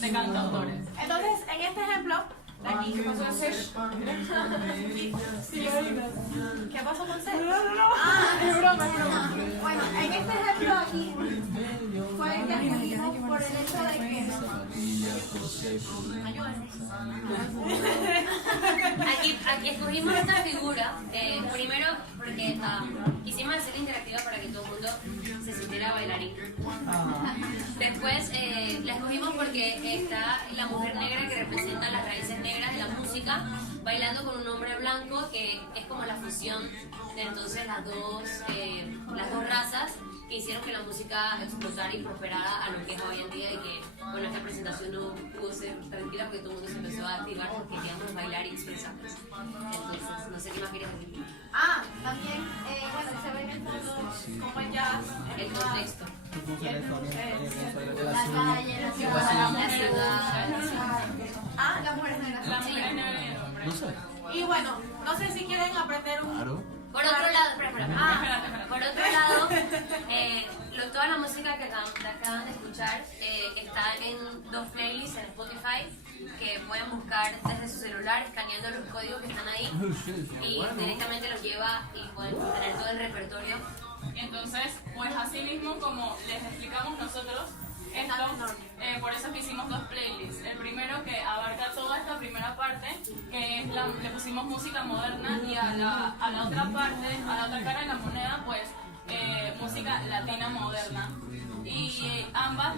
de cantautores. Entonces, en este ejemplo, de aquí, ¿qué pasó con Sesh? ¿Qué pasó con Sesh? Ah, es broma. Bueno, en este ejemplo aquí fue el que escogimos por el hecho de que... Ayúdenme. Aquí escogimos esta figura, primero porque quisimos hacer interactiva para que todo el mundo se sintiera bailarín. Después la escogimos porque está la mujer negra que representa las raíces negras de la música, bailando con un hombre blanco que es como la fusión de entonces las dos razas que hicieron que la música explotara y prosperara a lo que es hoy en día y que, bueno, esta presentación no pudo ser tranquila porque todo el mundo se empezó a activar porque queríamos bailar y expresarnos. Entonces, no sé qué más querías decir. También, bueno, se ve en el fondo como el jazz, El contexto. La calle, la ciudad. las mujeres negras. La mujer negra y el hombre. Y bueno, no sé si quieren aprender un... Por otro lado, por otro lado, toda la música que acaban de escuchar está en 2 playlists en Spotify que pueden buscar desde su celular escaneando los códigos que están ahí y directamente los lleva y pueden tener todo el repertorio. Entonces, pues así mismo como les explicamos nosotros, por eso es que hicimos 2 playlists. El primero que abarca toda esta primera parte, que es le pusimos música moderna, y a la otra parte, a la otra cara de la moneda, pues música latina moderna. Y ambas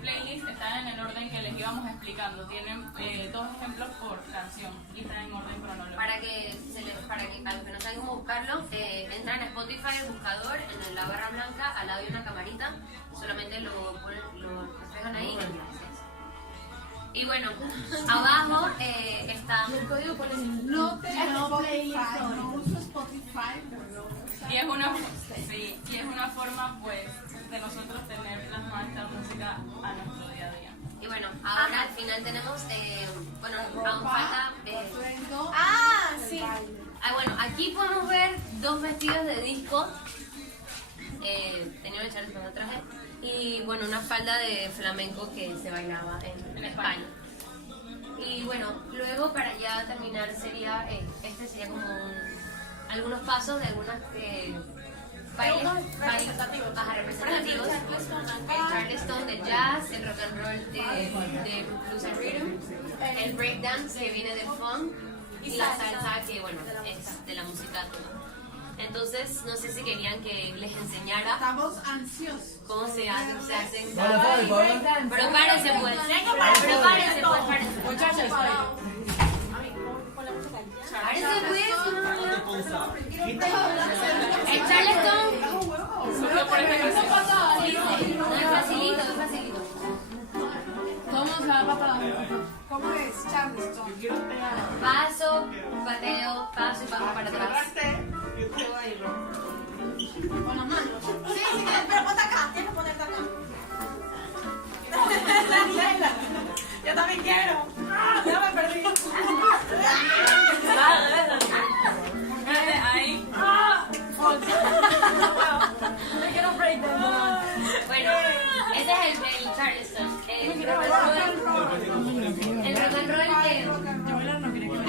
playlists están en el orden que les íbamos explicando. Tienen 2 ejemplos por canción y están en orden cronológico. Para que a los que no saben cómo buscarlo, entran a Spotify, el buscador, en la barra blanca, al lado hay una camarita, solamente lo pegan ahí y lo Y bueno, abajo está... El código pone No tengo Spotify, no uso Spotify. Y es una forma, pues, de nosotros tener plasmada esta música a nuestro día a día. Y bueno, ahora al final tenemos, bueno, aún falta... Sí. Bueno, aquí podemos ver 2 vestidos de disco. Tenía una charla que traje. Y bueno, una falda de flamenco que se bailaba en España. Y bueno, luego para ya terminar sería, este sería como algunos pasos de algunas bailes representativos. El Charleston de jazz, el rock and roll de blues and rhythm, el breakdance que viene del funk y la salsa que bueno, es de la música toda. Entonces, no sé si querían que les enseñara. Estamos ansiosos. ¿Cómo se hacen? Prepárense pues. Muchachos, El Charleston. Es facilito. ¿Cómo se va para abajo? ¿Cómo es Charleston? Paso, pateo, paso y paso para atrás. Con las manos. Sí, pero ponte acá, tienes que ponerte acá. Yo también quiero. Ya me perdí. Ahí. Me quiero breakdance. Bueno, ese es el Charleston. El rock and roll que...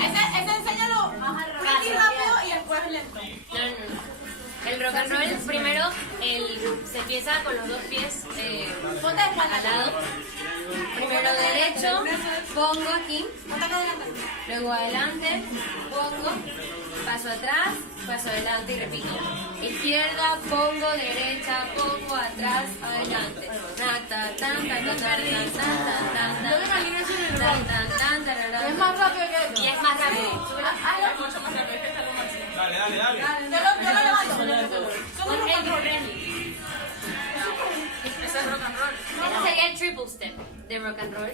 Ese enséñalo pretty rápido y después lento. No. El rock and roll primero se empieza con los 2 pies al lado. Primero derecho, pongo aquí, luego adelante, pongo, paso atrás, paso adelante y repito. Izquierda, pongo, derecha, pongo, atrás, adelante. Es más rápido que esto. Y es más rápido. Dale. Yo lo levanto. Ese es rock and roll. Ese sería el triple step de rock and roll.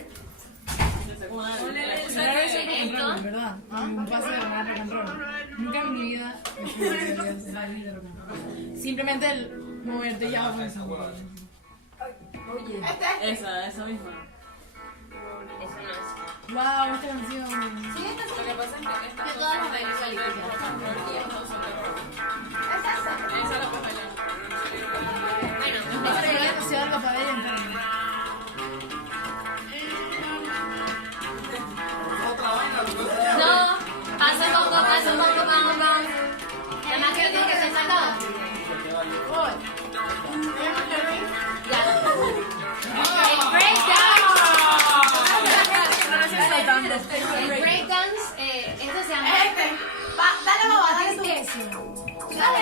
¿Verdad? Un paso de rock and roll. Nunca en mi vida he hecho el baile de rock and roll. Simplemente el moverte ya va eso. Oye. Esa misma. Eso no es. Wow, esta canción. Lo que pasa es que esta Yo todas las bailo son de rock and roll y estos son de rock. Esa la puedes bailar. Bueno, Esta sería demasiado algo para ella. no, paso, pongo. Nada más que lo tengo que hacer sacado. Ya. El breakdance, esto se llama... Dale, mamá, dale tú. Dale,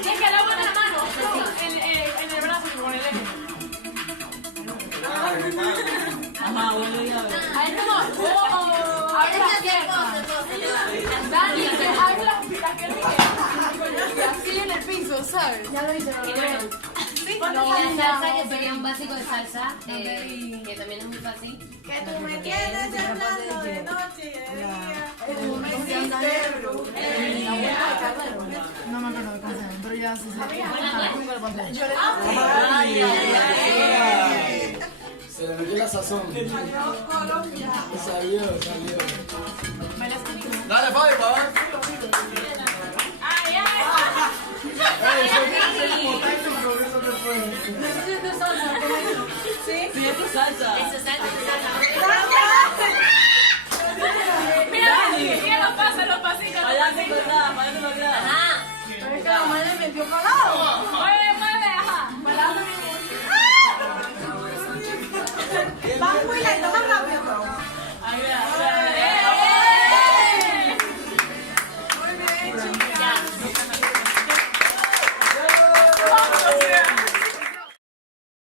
Es que el agua en la mano. En el brazo y con el eje. Ajá, bueno, ya. Ahí no. Abre la pierna. Dale, abre la pierna. Así en el piso, ¿sabes? Ya lo hice. Y bueno, y la salsa que sería un básico de salsa, que también es muy fácil. Que tú me tienes hablando de noche y de día. Tú me hiciste brujería. No me acuerdo de cómo se llama, pero ya sí sé. Yo le Se le metió la sazón. Salió. Dale, Fabi, para ver. Ay. Sí, esto es salsa. Eso es salsa. Mira los pasos, los pasitos. Adelante con nada. Ajá. Es que la madre metió para